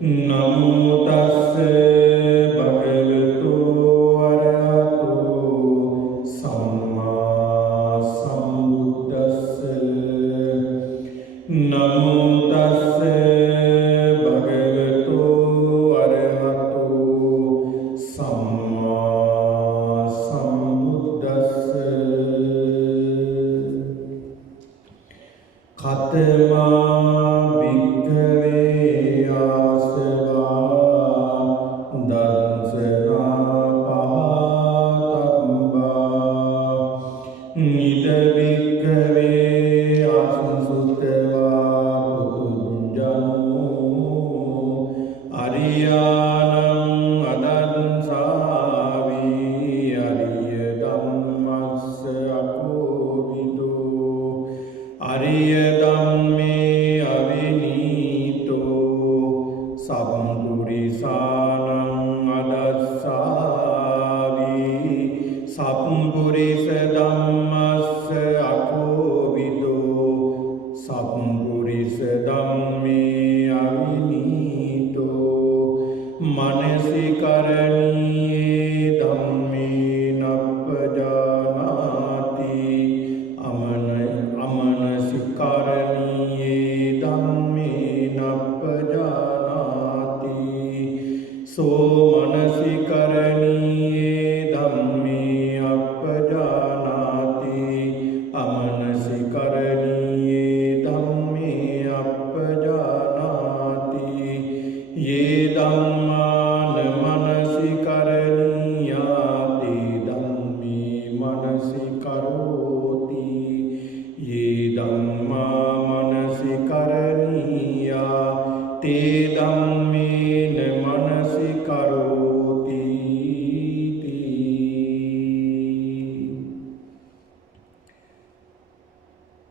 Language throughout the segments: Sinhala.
නමෝ තස්ස භගවතු අරහතෝ සම්මා සම්බුද්දස්ස. නමෝ තස්ස භගවතු අරහතෝ සම්මා සම්බුද්දස්ස. කතමා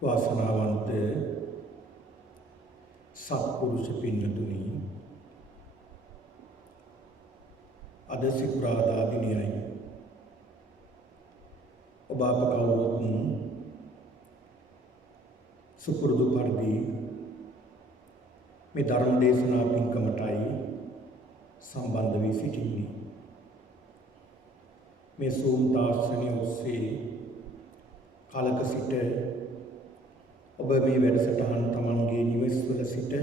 වාසනාවන්ත සත්පුරුෂ පින්නතුනි, අද සිකුරාදා දිනයයි. ඔබ අප කවුරුත් සුපුරුදු පරිදි මේ ධර්ම දේශනා පින්කමටයි සම්බන්ධ වී සිටින්නේ. මේ සූම් තාක්ෂණය ඔස්සේ කාලක සිට ඔබ මේ වැඩසටහන තමන්ගේ නිවෙස්වල සිට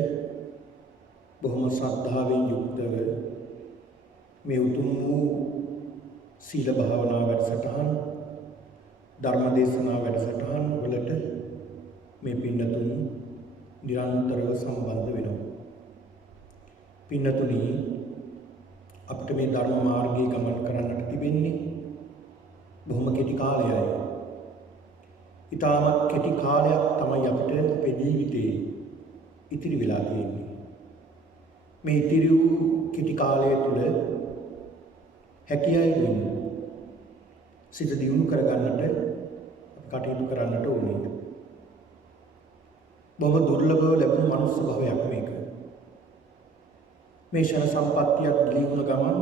බොහොම ශ්‍රද්ධාවෙන් යුක්තව මේ උතුම් වූ සීල භාවනා වැඩසටහන්, ධර්ම දේශනා වැඩසටහන් වලට මේ පින්නතුන් නිරන්තරව සම්බන්ධ වෙනවා. පින්නතුනි, අපිට මේ ධර්ම මාර්ගයේ ගමන් කරන්නට තිබෙන්නේ බොහොම කෙටි කාලයයි. ඉතාමත් කෙටි කාලයක් තමයි අපිට අපේ ජීවිතේ ඉතිරි වෙලා තියෙන්නේ. මේ ඉතිරි වූ කෙටි කාලය තුළ හැකියාවෙන් සිත දියුණු කරගන්නට කටයුතු කරන්නට ඕනේ. බොහොම දුර්ලභව ලැබුණු මනුස්ස භවයක් මේක. මේ ශන සම්පත්තියක් ගිලිහුණ ගමන්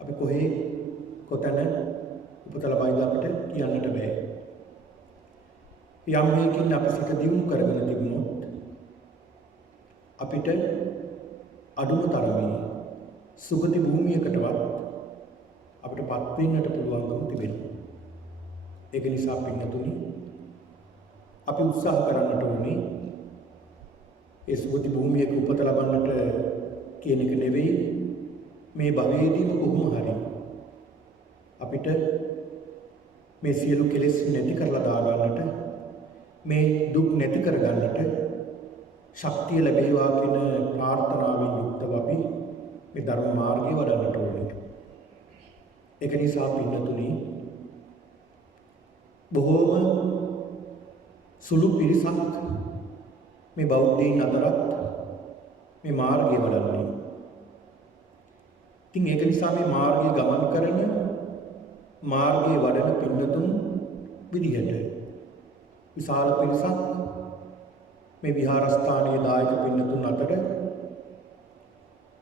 අපි කොතැන උපත ලබයිද අපිට කියන්නට බෑ. යම් මේකින් අපි සිත දියුණු කරගෙන තිබුණොත් අපිට අඩුම තරමේ සුගති භූමියකටවත් අපිට පත් වෙන්නට පුළුවන්කම තිබෙනවා. ඒක නිසා පින්නතුනි, අපි උත්සාහ කරන්නට ඕනේ ඒ සුගති භූමියක උපත ලබන්නට කියන එක නෙවෙයි, මේ භවයේදී කොහොම හරි අපිට මේ සියලු කෙලෙස් නැති කරලා දාගන්නට, මේ දුක් නැති කරගන්නට ශක්තිය ලැබේවා කියන ප්‍රාර්ථනාවෙන් යුක්තව අපි මේ ධර්ම මාර්ගය වඩන්නට ඕනේ. ඒක නිසා පින්නතුනි, බොහෝම සුළු පිරිසක් මේ බෞද්ධයින් අතරත් මේ මාර්ගය වඩන්නේ. ඉතින් ඒක නිසා මේ මාර්ගයේ ගමන් කරන මාර්ගයේ වඩන පින්නතුන් විදිහට විශාල පිරිසක් මේ විහාරස්ථානයේ දායක පින්නතුන් අතර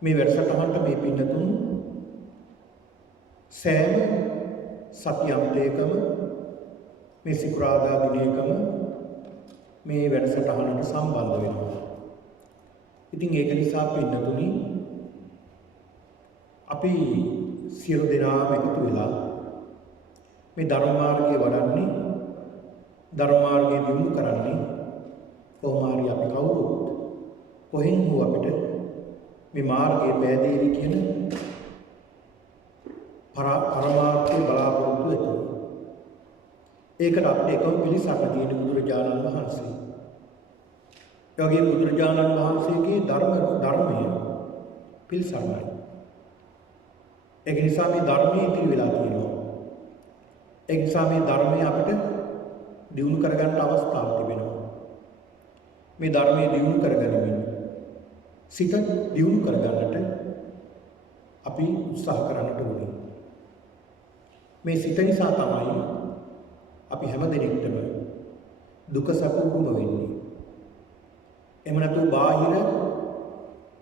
මේ වැඩසටහනට මේ පින්නතුන් සෑම සතියන්තයකම මේ සිකුරාදා දිනයකම මේ වැඩසටහනට සම්බන්ධ වෙනවා. ඉතින් ඒක නිසා පින්නතුනි අපි සියලු දෙනාම එකතු වෙලා මේ ධර්ම මාර්ගයේ වඩන්නේ ධර්ම මාර්ගයේ දියුණු කරන්නේ කොහොම හරි අපි කවුරුත් කොහෙන් හෝ අපිට මේ මාර්ගයේ පෑදේවි කියන පරමාර්ථය බලාපොරොත්තු වෙනවා. ඒකට අපිට එකම පිළිසරණ තියෙන බුදුරජාණන් වහන්සේ. ඒ වගේම බුදුරජාණන් වහන්සේගේ ධර්මය පිළිසරණයි. ඒක නිසා මේ ධර්මයේ ඉතිරි වෙලා තියෙනවා. ඒක නිසා මේ ධර්මය අපිට දියුණු කරගන්න අවස්ථාවක් තිබෙනවා. මේ ධර්මයේ දියුණු කරගනිමින් සිත දියුණු කරගන්නට අපි උත්සාහ කරන්නට ඕනේ. මේ සිත නිසා තමයි අපි හැම දිනෙකටම දුක සැප උරුම වෙන්නේ. එහෙම නැතු බාහිර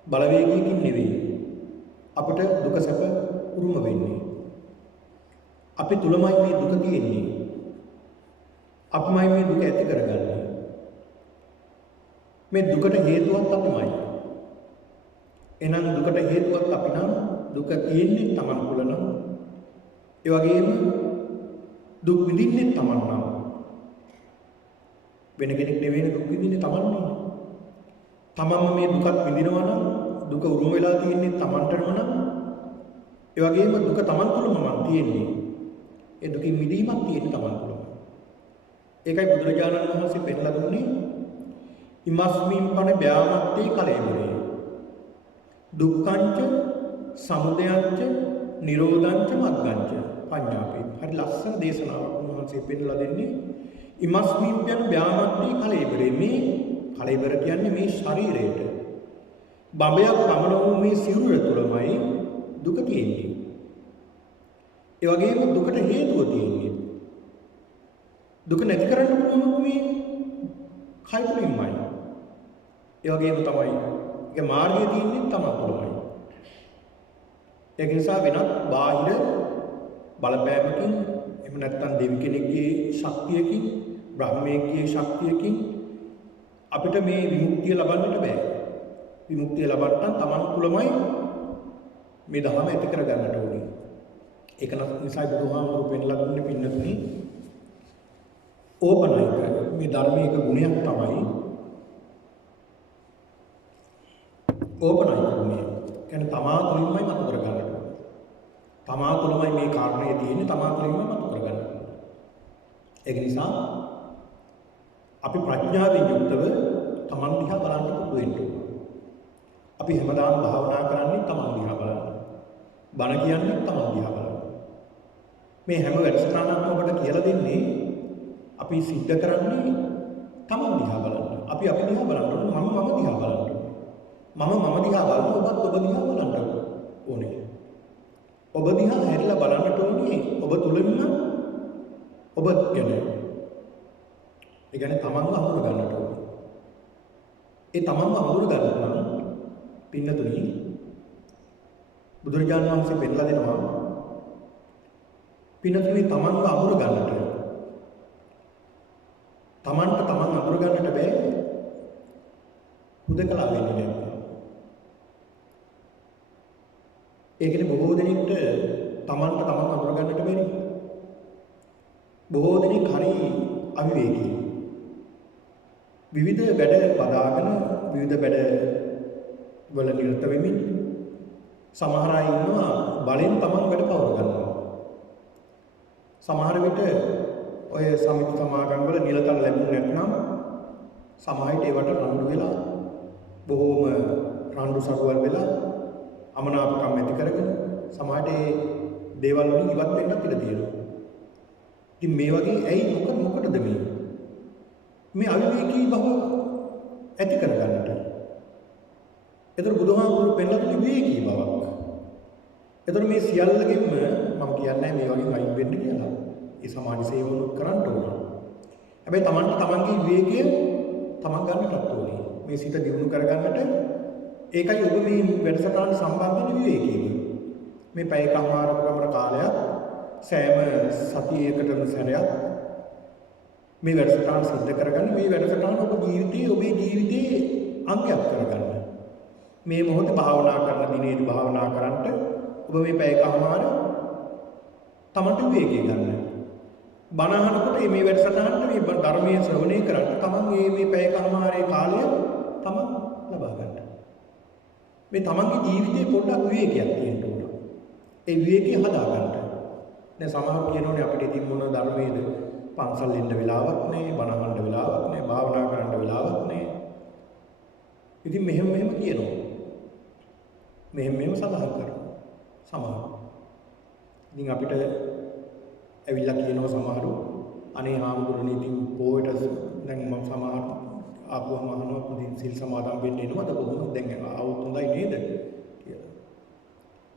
බලවේගයකින් නෙවෙයි අපට දුක සැප උරුම වෙන්නේ. අපි තුලමයි මේ දුක තියෙන්නේ. අපමයි මේ දුක ඇති කරගන්නේ. මේ දුකට හේතුවත් අපිමයි. එහෙනම් දුකට හේතුවත් අපි නම් දුක තියෙන්නේ Taman තුල නම් ඒ වගේම දුක් විඳින්නේ Taman නම් වෙන කෙනෙක් නෙවෙයි දුක් විඳින්නේ Taman නේ. Tamanම මේ දුකත් විඳිනවා නම් දුක උරුම වෙලා තියෙන්නේ Tamanටම නම් ඒ වගේම දුක Taman තුලම තියෙන්නේ. ඒ දුකින් මිදීමක් තියෙන්නේ Taman තුලම. ඒකයි බුදුරජාණන් වහන්සේ පෙන්නලා දුන්නේ ඉමස්මින් පන බ්‍යාමත්තේ කලෙබරේ දුක්ඛංච සමුදයංච නිරෝධංච මග්ගංච පඤ්ඤාපේ. හරි ලස්සන දේශනාවක් උන්වහන්සේ පෙන්නලා දෙන්නේ. ඉමස්මින් පන බ්‍යාමත්තේ කලෙබරේ මේ කලෙබර කියන්නේ මේ ශරීරයට බඹයක් පමණ වූ මේ සිරුර තුළමයි දුක තියෙන්නේ. ඒ වගේම දුකට හේතුව තියෙන්නේ. දුක නැති කරන්න පුළුවන් මේ කය තුළින්මයි. ඒ වගේම තමයි ඒක මාර්ගය තියෙන්නේ Taman තුළමයි. ඒක නිසා වෙනත් බාහිර බලපෑමකින් එහෙම නැත්නම් දෙවි කෙනෙක්ගේ ශක්තියකින් බ්‍රහ්මයේ ශක්තියකින් අපිට මේ විමුක්තිය ලබන්නට බෑ. විමුක්තිය ලබන්න Taman තුළමයි මේ ධර්ම ඇති කරගන්නට ඕනේ. ඒක නිසා බුදුහාමුදුරුවෝ පෙන්ලා දුන්නේ පින්නතුනි ඕපනයික මේ ධර්මයක ගුණයක් තමයි ඕපනයික ගුණය. කියන්නේ තමා තුළින්මයි මතු කරගන්නට ඕනේ. තමා තුළමයි මේ කාරණේ තියෙන්නේ තමා තුළින්මයි මතු කරගන්න ඕනේ. ඒක නිසා අපි ප්‍රඥාවෙන් යුක්තව තමන් දිහා බලන්න පුරුදු වෙන්න ඕනේ. අපි හැමදාම භාවනා කරන්නේ තමන් දිහා බලන්න. බණ කියන්නේ තමන් දිහා බලන්න. මේ හැම වැඩසටහනක්ම ඔබට කියලා දෙන්නේ අපි සිද්ධ කරන්නේ තමන් දිහා බලන්න. අපි දිහා බලන්න ඕනේ. මම දිහා බලන්න ඕනේ. මම දිහා බලන ඔබත් ඔබ දිහා බලන්න ඕනේ. ඔබ දිහා හැරිලා බලන්නට ඕනේ. ඔබ තුලින්ම ඔබ ගැන. ඒ කියන්නේ තමන්ව හඳුන ගන්නට ඕනේ. ඒ තමන්ව හඳුන ගන්න නම් පින්නතුනි බුදුරජාණන් වහන්සේ පෙන්නලා දෙනවා පින්නතුනි තමන්ව හඳුන ගන්නට තමන්ට තමන් අඳුර ගන්නට බෑ හුදකලා වෙන්නේ නැහැ. ඒකනේ බොහෝ දෙනෙක්ට තමන්ට තමන් අඳුර ගන්නට බැරි. බොහෝ දෙනෙක් හරි අවිවේකී. විවිධ වැඩ බදාගෙන විවිධ වැඩ වල නිරත වෙමින් සමහර අය ඉන්නවා බලෙන් තමන් වැඩ පවර ගන්නවා. සමහර විට ඔය සමිති සමාගම් වල නිලතල ලැබුණ නැත්නම් සමාජයට ඒවට රණ්ඩු වෙලා බොහෝම රණ්ඩු සරුවල් වෙලා අමනාපකම් ඇති කරගෙන සමාජයේ ඒ දේවල් වලින් ඉවත් වෙන්නත් ඉඩ තියෙනවා. ඉතින් මේ වගේ ඇයි මොකටද මේ අවිවේකී බව ඇති කරගන්නට? ඒතර බුදුහාමුදුරු පෙන්නන විවේකී බවක්. ඒතර මේ සියල්ලගෙම මම කියන්නේ මේ වගේ අයින් වෙන්න කියලා. ඒ සමාජ සේවනුත් කරන්න ඕන. හැබැයි තමන්ගේ විවේකය තමන් ගන්නටත් ඕනේ. මේ සිත දියුණු කරගන්නට ඒකයි ඔබ මේ වැඩසටහන සම්බන්ධ වෙන විවේකීව. මේ පැය කමාරකමර කාලයක් සෑම සතියකටම සැරයක් මේ වැඩසටහන සිද්ධ කරගන්න. මේ වැඩසටහන ඔබ ජීවිතයේ ඔබේ ජීවිතයේ අංගයක් කරගන්න. මේ මොහොතේ භාවනා කරන දිනේදී භාවනා කරන්ට ඔබ මේ පැයකමාර තමන්ට විවේකී ගන්න. බණ අහනකොට මේ වැඩසටහනට මේ ධර්මයේ ශ්‍රවණය කරන්න තමන් මේ පැයකමාරේ කාලය තමන් ලබා ගන්න. මේ තමන්ගේ ජීවිතේ පොඩ්ඩක් විවේකයක් තියෙන්න ඕන. ඒ විවේකී හදා ගන්න. දැන් සමහර කියනෝනේ අපිට ඉතින් මොන ධර්මයේද පන්සල් ඉන්න වෙලාවක් නැහැ, බණ අහන්න වෙලාවක් නැහැ, භාවනා කරන්න වෙලාවක් නැහැ. ඉතින් මෙහෙම කියනවා. මෙහෙම සඳහන් කරනවා. සමහර. ඉතින් අපිට ඇවිල්ලා කියනවා සමහරු අනේ හාමුදුරනේ ඉතින් පොයට දැන් මම සමහර ආපුවම අහනවා ඉතින් සිල් සමාදන් වෙන්න එනවද කොහොමද දැන් ආවොත් හොඳයි නේද කියලා.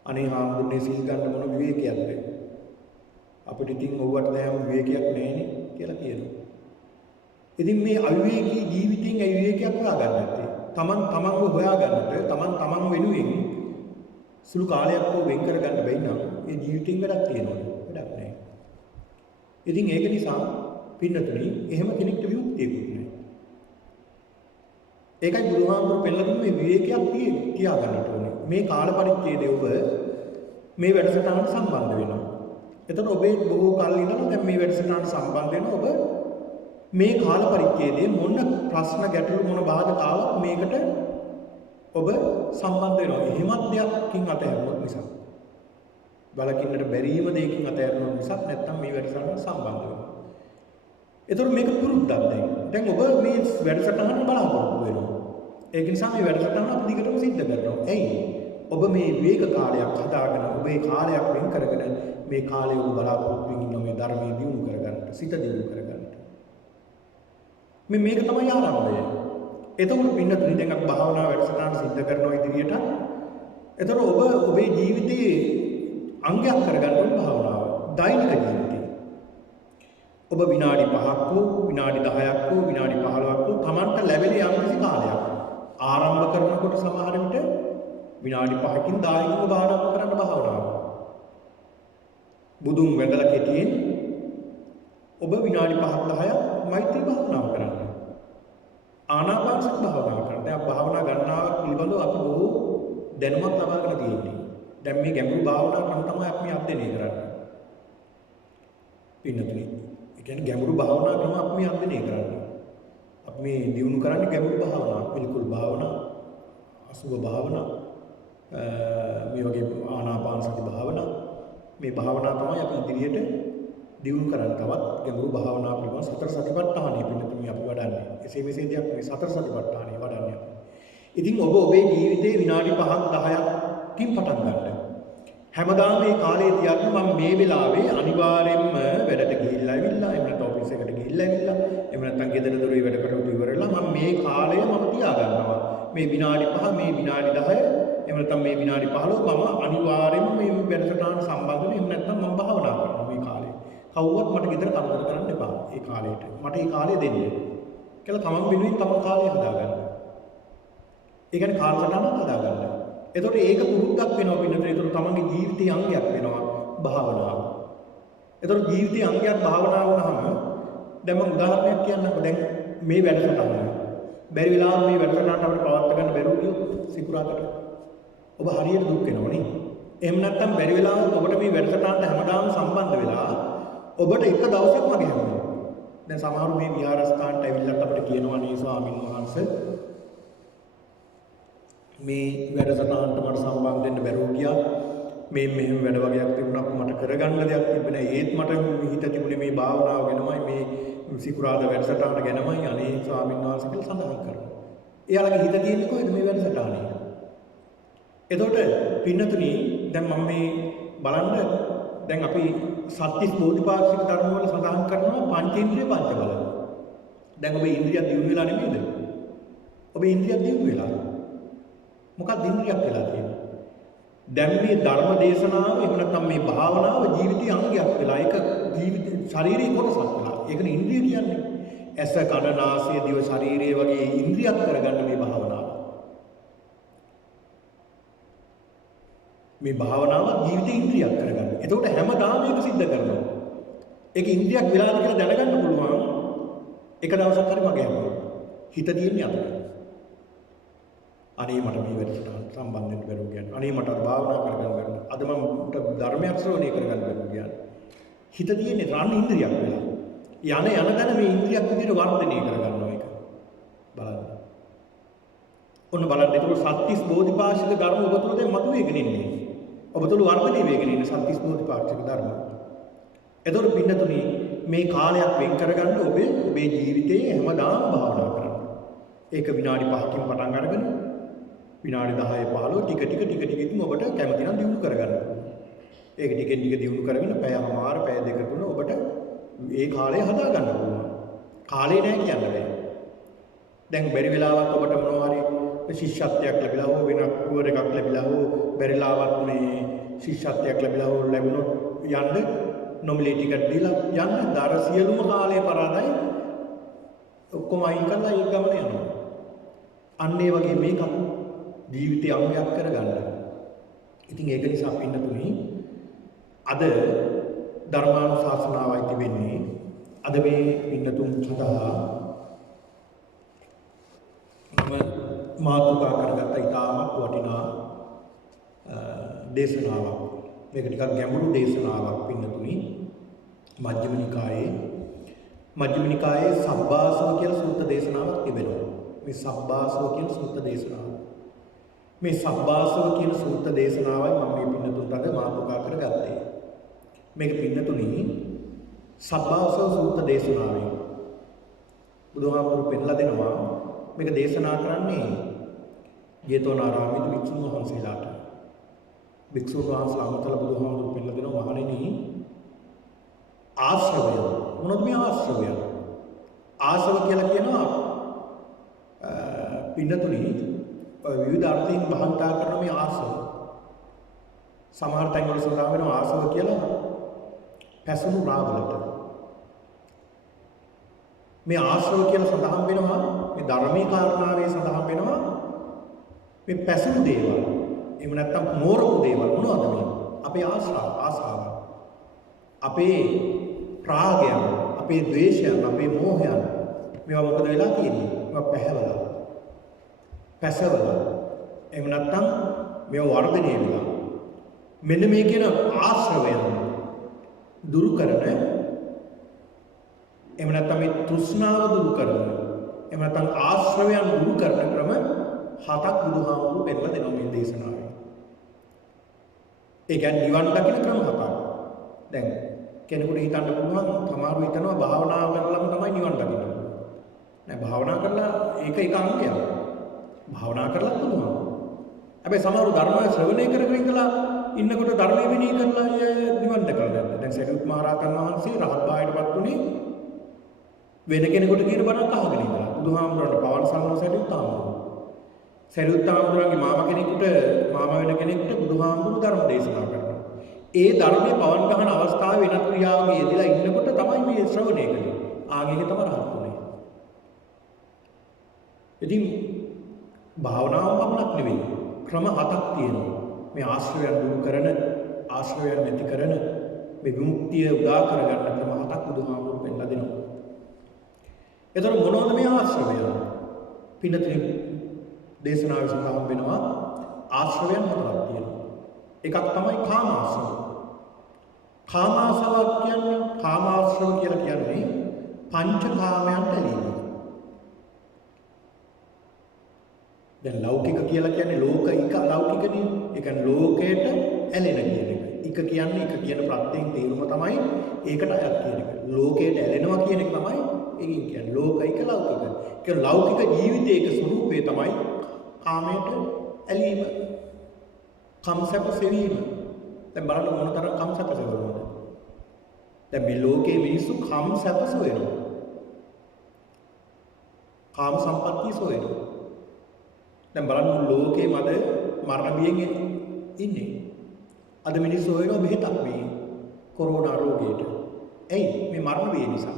අනේ හාමුදුරනේ සිල් ගන්න මොන විවේකයක්ද? අපිට ඉතින් ඔව්වට දැන් විවේකයක් නැහැනේ කියලා කියනවා. ඉතින් මේ අවිවේකී ජීවිතෙන් අවිවේකයක් හොයාගන්න නැත්තේ. තමන්ව හොයාගන්නට තමන් වෙනුවෙන් සුළු කාලයක් වෙන් කරගන්න බැයි නම් ඒ ජීවිතෙන් වැඩක් තියෙනවා. වැඩක් නැහැ. ඉතින් ඒක නිසා පින්නතුනි එහෙම කෙනෙක්ට විමුක්තියකුත් නැහැ. ඒකයි බුදුහාමුදුරු පෙන්නන මේ විවේකයක් තියාගන්නට ඕනේ. මේ කාල පරිච්ඡේදයේ ඔබ මේ වැඩසටහනට සම්බන්ධ වෙනවා. එතකොට ඔබේ බොහෝ කල් ඉඳලා දැන් මේ වැඩසටහනට සම්බන්ධ වෙන ඔබ මේ කාල පරිච්ඡේදයේ මොන ප්‍රශ්න ගැටලු මොන බාධක ආවත් මේකට ඔබ සම්බන්ධ වෙනවා. එහෙමත් දෙයක්කින් අතහැරුණොත් නිසා. බලකින්නට බැරිම දෙයකින් අතහැරුණොත් නිසා නැත්තම් මේ වැඩසටහනට සම්බන්ධ වෙනවා. එතකොට මේක පුරුද්දක් දැන්. දැන් ඔබ මේ වැඩසටහන බලාපොරොත්තු වෙනවා. ඒක නිසා මේ වැඩසටහන අපි දිගටම සිද්ධ කරනවා. ඇයි? ඔබ මේ විවේක කාලයක් හදාගෙන ඔබේ කාලයක් වෙන් කරගෙන මේ කාලය ඔබ බලාපොරොත්තු වෙන මේ ධර්මයේ දියුණු කරගන්න, සිත දියුණු කරගන්න. මේක තමයි ආරම්භය. එතකොට පින්නතුනි දැන් අපි භාවනා වැඩසටහන සිද්ධ කරනවා ඉදිරියට. එතකොට ඔබ ඔබේ ජීවිතයේ අංගයක් කරගන්න ඕන භාවනාව. දෛනික ජීවිතේ. ඔබ විනාඩි 5ක් හෝ විනාඩි 10ක් හෝ විනාඩි 15ක් හෝ Tamanට ලැබෙන යම්කිසි කාලයක් ආරම්භ කරනකොට සමහර විට විනාඩි 5කින් 10කින් ඔබ ආරම්භ කරන්න භාවනාව. බුදුන් වැඳලා කෙටියෙන් ඔබ විනාඩි 5ක් 10ක් මෛත්‍රී භාවනාව කරන්න. ආනාපානසති භාවනාව කරන්න. දැන් භාවනා ගන්නවා පිළිබඳව අපි බොහෝ දැනුමක් ලබාගෙන තියෙන්නේ. දැන් මේ ගැඹුරු භාවනා ක්‍රම තමයි අපි අධ්‍යයනය කරන්නේ. පින්නතුනි. ඒ කියන්නේ ගැඹුරු භාවනා ක්‍රම අපි අධ්‍යයනය කරන්නේ. අපි මේ දියුණු කරන්නේ ගැඹුරු භාවනා, පිළිකුල් භාවනා, අසුභ භාවනා, මේ වගේ ආනාපානසති භාවනා. මේ භාවනා තමයි අපි ඉදිරියට දියුණු කරන්න තවත් ගැඹුරු භාවනා පිළිබඳ සතර සතිපට්ඨානෙ පිළිතුරු අපි වඩන්නේ. එසේ මෙසේ දෙයක් මේ සතර සතිපට්ඨානෙ වඩන්නේ. ඉතින් ඔබ ඔබේ ජීවිතේ විනාඩි 5ක් 10කින් පටන් ගන්න. හැමදාම මේ කාලේ තියන්න මම මේ වෙලාවේ අනිවාර්යෙන්ම වැඩට ගිහිල්ලා ඇවිල්ලා එහෙම නැත්නම් ඔෆිස් එකට ගිහිල්ලා ඇවිල්ලා එහෙම නැත්නම් ගෙදර දොරේ වැඩ කටයුතු ඉවරලා මම මේ කාලය මම තියා ගන්නවා. මේ විනාඩි 5 මේ විනාඩි 10 එහෙම නැත්නම් මේ විනාඩි 15 මම අනිවාර්යෙන්ම මේ වැඩසටහන සම්බන්ධ වෙන එහෙම නැත්නම් මම භාවනා කරනවා මේ කාලේ. කවුවත් මට ගෙදර කරදර කරන්න එපා. ඒ කාලේට. මට මේ කාලය දෙන්න. කියලා තමන් වෙනුවෙන් තමන් කාලය හදාගන්න. ඒ කියන්නේ කාලසටහනක් හදාගන්න. එතකොට ඒක පුරුද්දක් වෙනවා පින්නතේ. එතකොට තමන්ගේ ජීවිතයේ අංගයක් වෙනවා භාවනාව. එතකොට ජීවිතයේ අංගයක් භාවනාව වුණාම දැන් මම උදාහරණයක් කියන්නම්කෝ. දැන් මේ වැඩසටහන. බැරි වෙලාවක මේ වැඩසටහනට අපිට පවත් ගන්න බැරුව ගියොත් සිකුරාදට ඔබ හරියට දුක් වෙනවා නේ. එහෙම නැත්නම් බැරි වෙලාවක ඔබට මේ වැඩසටහනට හැමදාම සම්බන්ධ වෙලා ඔබට එක දවසක් වගේ හැමෝම. දැන් සමහරු මේ විහාරස්ථානට ඇවිල්ලත් අපිට කියනවා නේ ස්වාමීන් වහන්සේ මේ වැඩසටහනට මට සම්බන්ධ වෙන්න බැරුව ගියා. මේ මෙහෙම වැඩ වගේක් තිබුණා මට කරගන්න දෙයක් තිබුණේ නැහැ. ඒත් මට හිත තිබුණේ මේ භාවනාව ගැනමයි මේ සිකුරාදා වැඩසටහනට ගැනමයි අනේ ස්වාමීන් වහන්සේ කියලා සඳහන් කරනවා. එයාලගේ හිත තියෙන්නේ කොහෙද මේ වැඩසටහනේ? එතකොට පින්නතුනි දැන් මම මේ බලන්න දැන් අපි සත්‍තිස් බෝධිපාක්ෂික ධර්ම වල සඳහන් කරනවා පංචේන්ද්‍රිය පංච බල. දැන් ඔබේ ඉන්ද්‍රිය දියුණු වෙලා නෙමෙයිද? ඔබේ ඉන්ද්‍රිය දියුණු වෙලා. මොකක්ද ඉන්ද්‍රියක් වෙලා තියෙන්නේ? දැන් මේ ධර්ම දේශනාව එහෙම නැත්නම් මේ භාවනාව ජීවිතයේ අංගයක් වෙලා ඒක ජීවිත ශාරීරික කොටසක් වෙලා. ඒකනේ ඉන්ද්‍රිය කියන්නේ. ඇස කන නාසය දිව ශරීරය වගේ ඉන්ද්‍රියක් කරගන්න මේ භාවනාව. මේ භාවනාව ජීවිතේ ඉන්ද්‍රියක් කරගන්න. එතකොට හැමදාම මේක සිද්ධ කරනවා. ඒක ඉන්ද්‍රියක් වෙලාද කියලා දැනගන්න පුළුවන්. එක දවසක් හරි මගේ හැමෝම හිත දින්නේ අපිට. අනේ මට මේ වැඩසටහන සම්බන්ධ වෙන්න බැරුව කියන්නේ. අනේ මට අර භාවනා කරගන්න බැරුව. අද මම ධර්මයක් ශ්‍රවණය කරගන්න බැරුව කියන්නේ. හිත තියෙන්නේ රන් ඉන්ද්‍රියක් වෙලා. යන තැන මේ ඉන්ද්‍රියක් විදිහට වර්ධනය කරගන්නවා එක. බලන්න. ඔන්න බලන්න. ඒක සත්‍තිස් බෝධිපාශික ධර්ම ඔබ තුළ දැන් මතුවේගෙන ඉන්නේ. ඔබ තුළ වර්ධනය වෙගෙන ඉන්නේ සත්‍තිස් බෝධිපාශික ධර්ම. එතකොට පින්නතුනි මේ කාලයක් වෙන් කරගන්න ඔබේ ජීවිතයේ හැමදාම භාවනා කරන්න. ඒක විනාඩි 5කින් පටන් අරගෙන විනාඩි 10 15 ටික ඉතින් ඔබට කැමති නම් දියුණු කරගන්න පුළුවන්. ඒක ටිකෙන් ටික දියුණු කරගෙන පැයමාර පැය දෙක තුන ඔබට ඒ කාලය හදා ගන්න පුළුවන්. කාලේ නෑ කියන්න බෑ. දැන් බැරි වෙලාවක් ඔබට මොනවා හරි ශිෂ්‍යත්වයක් ලැබිලා හෝ වෙන ටුවර් එකක් ලැබිලා හෝ බැරිලාවක් මේ ශිෂ්‍යත්වයක් ලැබිලා හෝ ලැබුණොත් යන්න නොමිලේ ටිකට් දීලා යන්න දර සියලුම කාලේ පරාදයි ඔක්කොම අයින් කරලා ඒ ගමන යනවා. අන්න ඒ වගේ මේක ජීවිතයේ අංගයක් කරගන්න. ඉතින් ඒක නිසා පින්නතුනි අද ධර්මානුශාසනාවයි තිබෙන්නේ අද මේ පින්නතුන් සඳහා මාතෘකා කරගත්ත ඉතාමත් වටිනා දේශනාවක්. මේක ටිකක් ගැඹුරු දේශනාවක් පින්නතුනි. මජ්ක්‍ධිම නිකායේ සබ්බාසව කියලා සූත්‍ර දේශනාවක් තිබෙනවා. මේ සබ්බාසව කියන සූත්‍ර දේශනාව. මේ සබ්බාසව කියන සූත්‍ර දේශනාවයි මම මේ පින්නතුන්ට අද මාතෘකා කරගත්තේ. මේක පින්නතුනි සබ්බාසව සූත්‍ර දේශනාවේ බුදුහාමුදුරු පෙන්ලා දෙනවා මේක දේශනා කරන්නේ ජේතවනාරාමයේ භික්ෂුන් වහන්සේලාට. භික්ෂුන් වහන්සේලා අමතල බුදුහාමුදුරු පෙන්ලා දෙනවා මහණෙනි ආශ්‍රවය. මොනවද මේ ආශ්‍රවය? ආශ්‍රව කියලා කියනවා පින්නතුනි විවිධ අර්ථයෙන් භාවිතා කරන මේ ආශ්‍රව. සමහර තැන්වල සඳහන් වෙනවා ආශ්‍රව කියලා පැසුණු රාවලට. මේ ආශ්‍රව කියලා සඳහන් වෙනවා මේ ධර්මී කාරණාවේ සඳහන් වෙනවා මේ පැසුණු දේවල්. එහෙම නැත්නම් මෝරපු දේවල් මොනවද මේ? අපේ ආශාව. අපේ රාගයන්, අපේ ද්වේෂයන්, අපේ මෝහයන්. මේවා මොකද වෙලා තියෙන්නේ? මේවා පැසවලා. එහෙම නැත්නම් මේවා වර්ධනය වෙලා. මෙන්න මේ කියන ආශ්‍රවයන් දුරු කරන එහෙම නැත්නම් මේ තෘෂ්ණාව දුරු කරන එහෙම නැත්නම් ආශ්‍රවයන් දුරු කරන ක්‍රම 7ක් බුදුහාමුදුරු පෙන්නලා දෙනවා මේ දේශනාවේ. ඒ කියන්නේ නිවන් දකින්න ක්‍රම 7ක්. දැන් කෙනෙකුට හිතන්න පුළුවන් තමාරු හිතනවා භාවනා කරලම තමයි නිවන් දකින්න පුළුවන්. නෑ භාවනා කරලා ඒක එක අංගයක්. භාවනා කරලා පුළුවන්. හැබැයි සමහරව ධර්ම ශ්‍රවණය කරගෙන ඉඳලා ඉන්නකොට ධර්මයේ විනී කරලා නිවන් දැකලා ගන්න. දැන් සරියුත් මහ රහතන් වහන්සේ රහත් භාවයටපත් උනේ වෙන කෙනෙකුට කියන බණක් අහගෙන ඉඳලා. බුදුහාමුදුරන්ට පවන් සම්මත සරියුත් හාමුදුරන්ගේ මාම වෙන කෙනෙක්ට බුදුහාමුදුරු ධර්ම දේශනා කරනවා. ඒ ධර්මයේ පවන් ගහන අවස්ථාවේ වෙනත් ක්‍රියාවක යෙදලා ඉන්නකොට තමයි මේ ශ්‍රවණය කළේ. ආගෙක තමයි රහත් උනේ. ඉතින් භාවනාව පමණක් නෙවෙයි ක්‍රම 7ක් තියෙනවා. මේ ආශ්‍රයයන් දුරු කරන, ආශ්‍රයයන් නැති කරන, මේ විමුක්තිය උදා කරගන්න ක්‍රම 7ක් බුදුහාමුදුරු පෙන්නලා දෙනවා. එතකොට මොනවද මේ ආශ්‍රයයන්? පින්නතුනි දේශනාවේ සඳහන් වෙනවා ආශ්‍රයයන් 4ක් තියෙනවා. එකක් තමයි කාමාශ්‍රව. කාමාශ්‍රව කියලා කියන්නේ පංචකාමයන්ට ඇලීම. දැන් ලෞකික කියලා කියන්නේ ලෝකික ලෞකිකනේ. ඒ කියන්නේ ලෝකයට ඇලෙන කියන එක. එක කියන්නේ එක කියන ප්‍රත්‍යයෙන් තේරුම තමයි ඒකට අයත් කියන එක. ලෝකයට ඇලෙනවා කියන එක තමයි ඒකින් කියන්නේ ලෝකික ලෞකික. ඒක ලෞකික ජීවිතයක ස්වરૂපය තමයි කාමයට ඇලීම. කම්සප සෙවීම. දැන් බලන්න මොන තරම් කම්සප සෙවනවද? දැන් මේ ලෝකයේ මිනිස්සු කම්සප සොයනවා. කාම සම්පත්තිය සොයනවා. දැන් බලන්න ලෝකේ මද මරණ බියෙන් ඉන්නේ. අද මිනිස්සු හොයනවා බෙහෙතක් මේ කොරෝනා රෝගයට. ඇයි? මේ මරණ බිය නිසා.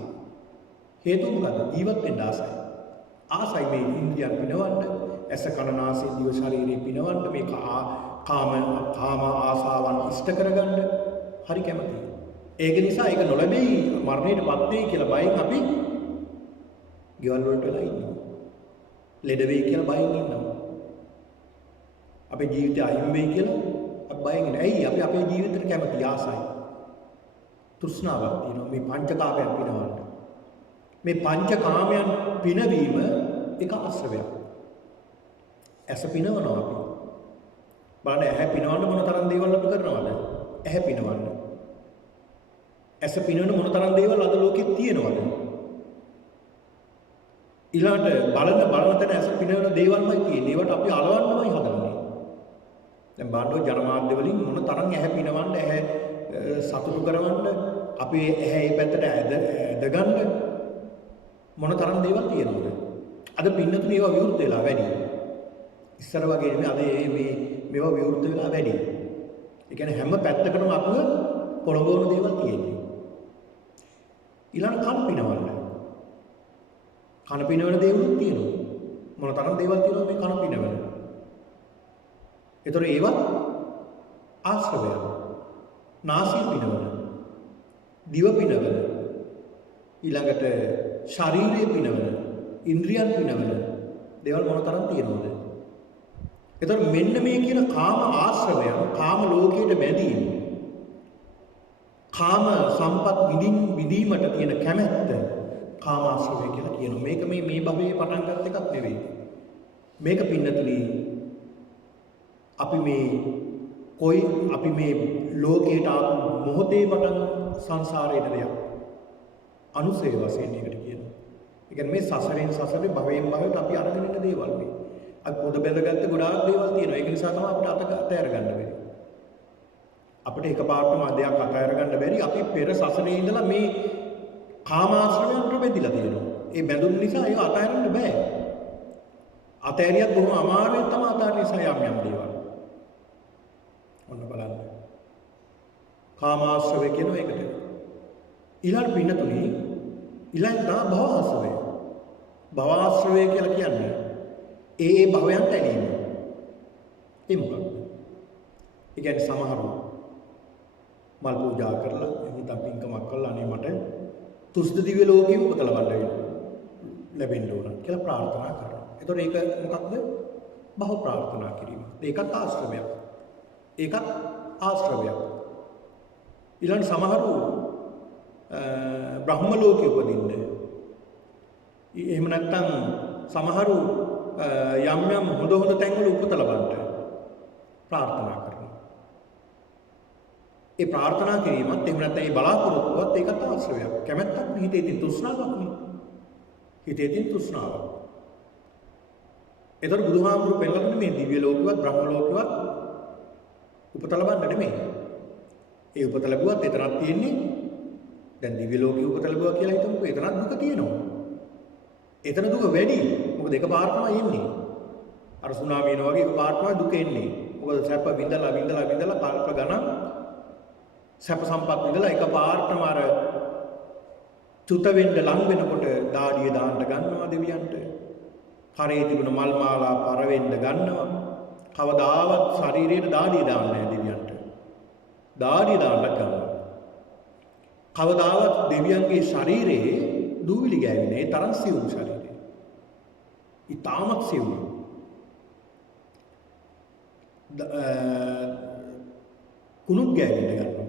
හේතුව මොකද්ද? ජීවත් වෙන්න ආසයි. ආසයි මේ ඉන්ද්‍රියන් පිනවන්න, ඇස කන නාසය දිව ශරීරය පිනවන්න, මේ කාම ආසාවන් ඉෂ්ට කරගන්න හරි කැමතියි. ඒක නිසා ඒක නොලැබෙයි මරණයටපත් වෙයි කියලා බයෙන් අපි ගෙවල් වලට වෙලා ඉන්නවා. ලෙඩ වෙයි කියලා බයෙන් ඉන්නවා. අපේ ජීවිතය අහිමි වෙයි කියලා අපි බයෙන් ඉන්නේ. ඇයි අපි අපේ ජීවිතේට කැමති ආසයි. තෘෂ්ණාවක් තියෙනවා මේ පංචකාමයන් පිනවන්න. මේ පංචකාමයන් පිනවීම එක ආශ්‍රවයක්. ඇස පිනවනවා අපි. බලන්න ඇහැ පිනවන්න මොන තරම් දේවල් අපි කරනවද? ඇහැ පිනවන්න. ඇස පිනවන මොන තරම් දේවල් අද ලෝකෙත් තියෙනවද? ඊළඟට බලන තැන ඇස පිනවන දේවල්මයි තියෙන්නේ. ඒවට අපි අලවන්නමයි හදන්නේ. දැන් බලන්න ජනමාධ්‍ය වලින් මොන තරම් ඇහැ පිනවන්න, ඇහැ සතුටු කරවන්න, අපි ඇහැ මේ පැත්තට ඇදගන්න මොන තරම් දේවල් තියෙනවද? අද පින්නතුනේ ඒවා විවෘත වෙලා වැඩි. ඉස්සර වගේ නෙමෙයි අද මේවා විවෘත වෙලා වැඩි. ඒ කියන්නේ හැම පැත්තකටම අපව පොළඹවන දේවල් තියෙන්නේ. ඊළඟ කන පිනවන්න. කන පිනවන දේවලුත් තියෙනවා. මොන තරම් දේවල් තියෙනවද මේ කන පිනවන. ඒතර ඒවා ආශ්‍රවය. නාසය පිනවන. දිව පිනවන. ඊළඟට ශරීරය පිනවන. ඉන්ද්‍රියන් පිනවන දේවල් මොන තරම් තියෙනවද? ඒතර මෙන්න මේ කියන කාම ආශ්‍රවයන්, කාම ලෝකයට බැඳීම, කාම සම්පත් විඳීමට තියෙන කැමැත්ත කාම ආශ්‍රවය කියලා කියනවා. මේක මේ භවයේ පටන් ගන්න එකක් නෙවෙයි. මේක පින්නතුනි අපි මේ ලෝකයට ආපු මොහොතේ පටන් සංසාරයට දෙයක්. අනුසය වශයෙන් එකට කියනවා. ඒ කියන්නේ මේ සසරෙන් සසරේ භවයෙන් භවයට අපි අරගෙන ඉන්න දේවල් මේ. අපි පොද බැඳගත්ත ගොඩාක් දේවල් තියෙනවා. ඒක නිසා තමයි අපිට අතහැර ගන්න බැරි. අපිට එකපාරටම දෙයක් අතහැර ගන්න බැරි. අපි පෙර සසරේ ඉඳලා මේ කාමාශ්‍රවයන්ට බැඳිලා තියෙනවා. ඒ බැඳුම් නිසා ඒක අතහැරන්න බෑ. අතහැරියත් බොහොම අමාරුවෙන් තමයි අතහැරිය යම් දේවල්. ඔන්න බලන්න. කාමාශ්‍රවය කියන එකට. ඊළඟ පින්නතුනි ඊළඟ තමයි භවආශ්‍රවය. භවආශ්‍රවය කියලා කියන්නේ ඒ භවයන්ට ඇලීම. ඒ මොකක්ද? ඒ කියන්නේ සමහරව මල් පූජා කරලා එහෙනම් පින්කමක් කරලා අනේ මට තුස්ද දිව්‍ය ලෝකෙම උපත ලැබෙන්න ඕන කියලා ප්‍රාර්ථනා කරනවා. එතකොට ඒක මොකක්ද? භව ප්‍රාර්ථනා කිරීම. ඒකත් ආශ්‍රවයක්. ඒකත් ආශ්‍රවයක්. ඊළඟ සමහරව බ්‍රහ්ම ලෝකෙ උපදින්න. එහෙම නැත්නම් සමහරු යම් හොඳ තැන්වල උපත ලබන්න ප්‍රාර්ථනා කරනවා. ඒ ප්‍රාර්ථනා කිරීමත් එහෙම නැත්නම් ඒ බලාපොරොත්තුවත් ඒකත් ආශ්‍රවයක්. කැමැත්තක් නේ, හිතේ තියෙන තෘෂ්ණාවක් නේ. හිතේ තියෙන තෘෂ්ණාවක්. ඒතර බුදුහාමුදුරු පෙන්නන්නේ මේ දිව්‍ය ලෝකෙවත් බ්‍රහ්ම ලෝකෙවත් උපත ලබන්න නෙමෙයි. ඒ උපත ලැබුවත් එතරම් තියෙන්නේ දැන් දිව්‍ය ලෝකෙ උපත ලැබුවා කියලා හිතමුකෝ. එතරම් දුක තියෙනවා. එතන දුක වැඩි. මොකද එකපාරටමයි එන්නේ. අර සුනාමි එනවා වගේ එකපාරටමයි දුක එන්නේ. මොකද සැප විඳලා කල්ප ගණන් සැප සම්පත් විඳලා එකපාරටම අර චුත වෙන්න ලං වෙනකොට දාඩිය දාන්න ගන්නවා දෙවියන්ට. කරේ තිබුණ මල් මාලා පර වෙන්න ගන්නවා. කවදාවත් ශරීරයට දාඩිය දාන්නේ නැහැ දෙවියන්ට. දාඩිය දාන්න ගන්නවා. කවදාවත් දෙවියන්ගේ ශරීරයේ දූවිලි ගෑවෙන්නේ ඒ තරම් සියුම් ශරීරය. ඊටමත් සියුම්. කුණුත් ගෑවෙන්න ගන්නවා.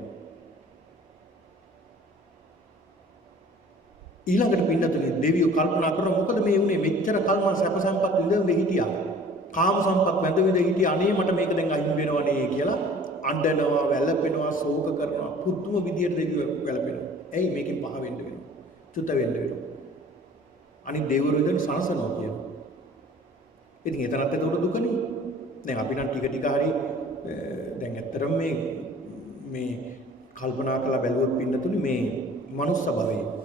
ඊළඟට පින්නතුනේ දෙවියෝ කල්පනා කරනවා මොකද මේ වුනේ මෙච්චර කල් මම සැප සම්පත් විඳින්න හිටියා. කාම සම්පත් වැඳ හිටියා. අනේ මට මේක දැන් අයින් වෙනවනේ කියලා අඬනවා, වැළපෙනවා, ශෝක කරනවා. පුදුම විදියට දෙවියෝ වැළපෙනවා. ඇයි මේකෙන් පහ වෙන්න වෙනවා? චුත වෙන්න වෙනවා. අනිත් දෙවිවරු ඉතින් සනසනවා කියනවා. ඉතින් එතනත් ඒක දුකනේ. දැන් අපි නම් ටික හරි දැන් ඇත්තටම මේ කල්පනා කරලා බැලුවොත් පින්නතුනේ මේ මනුස්ස භවයේ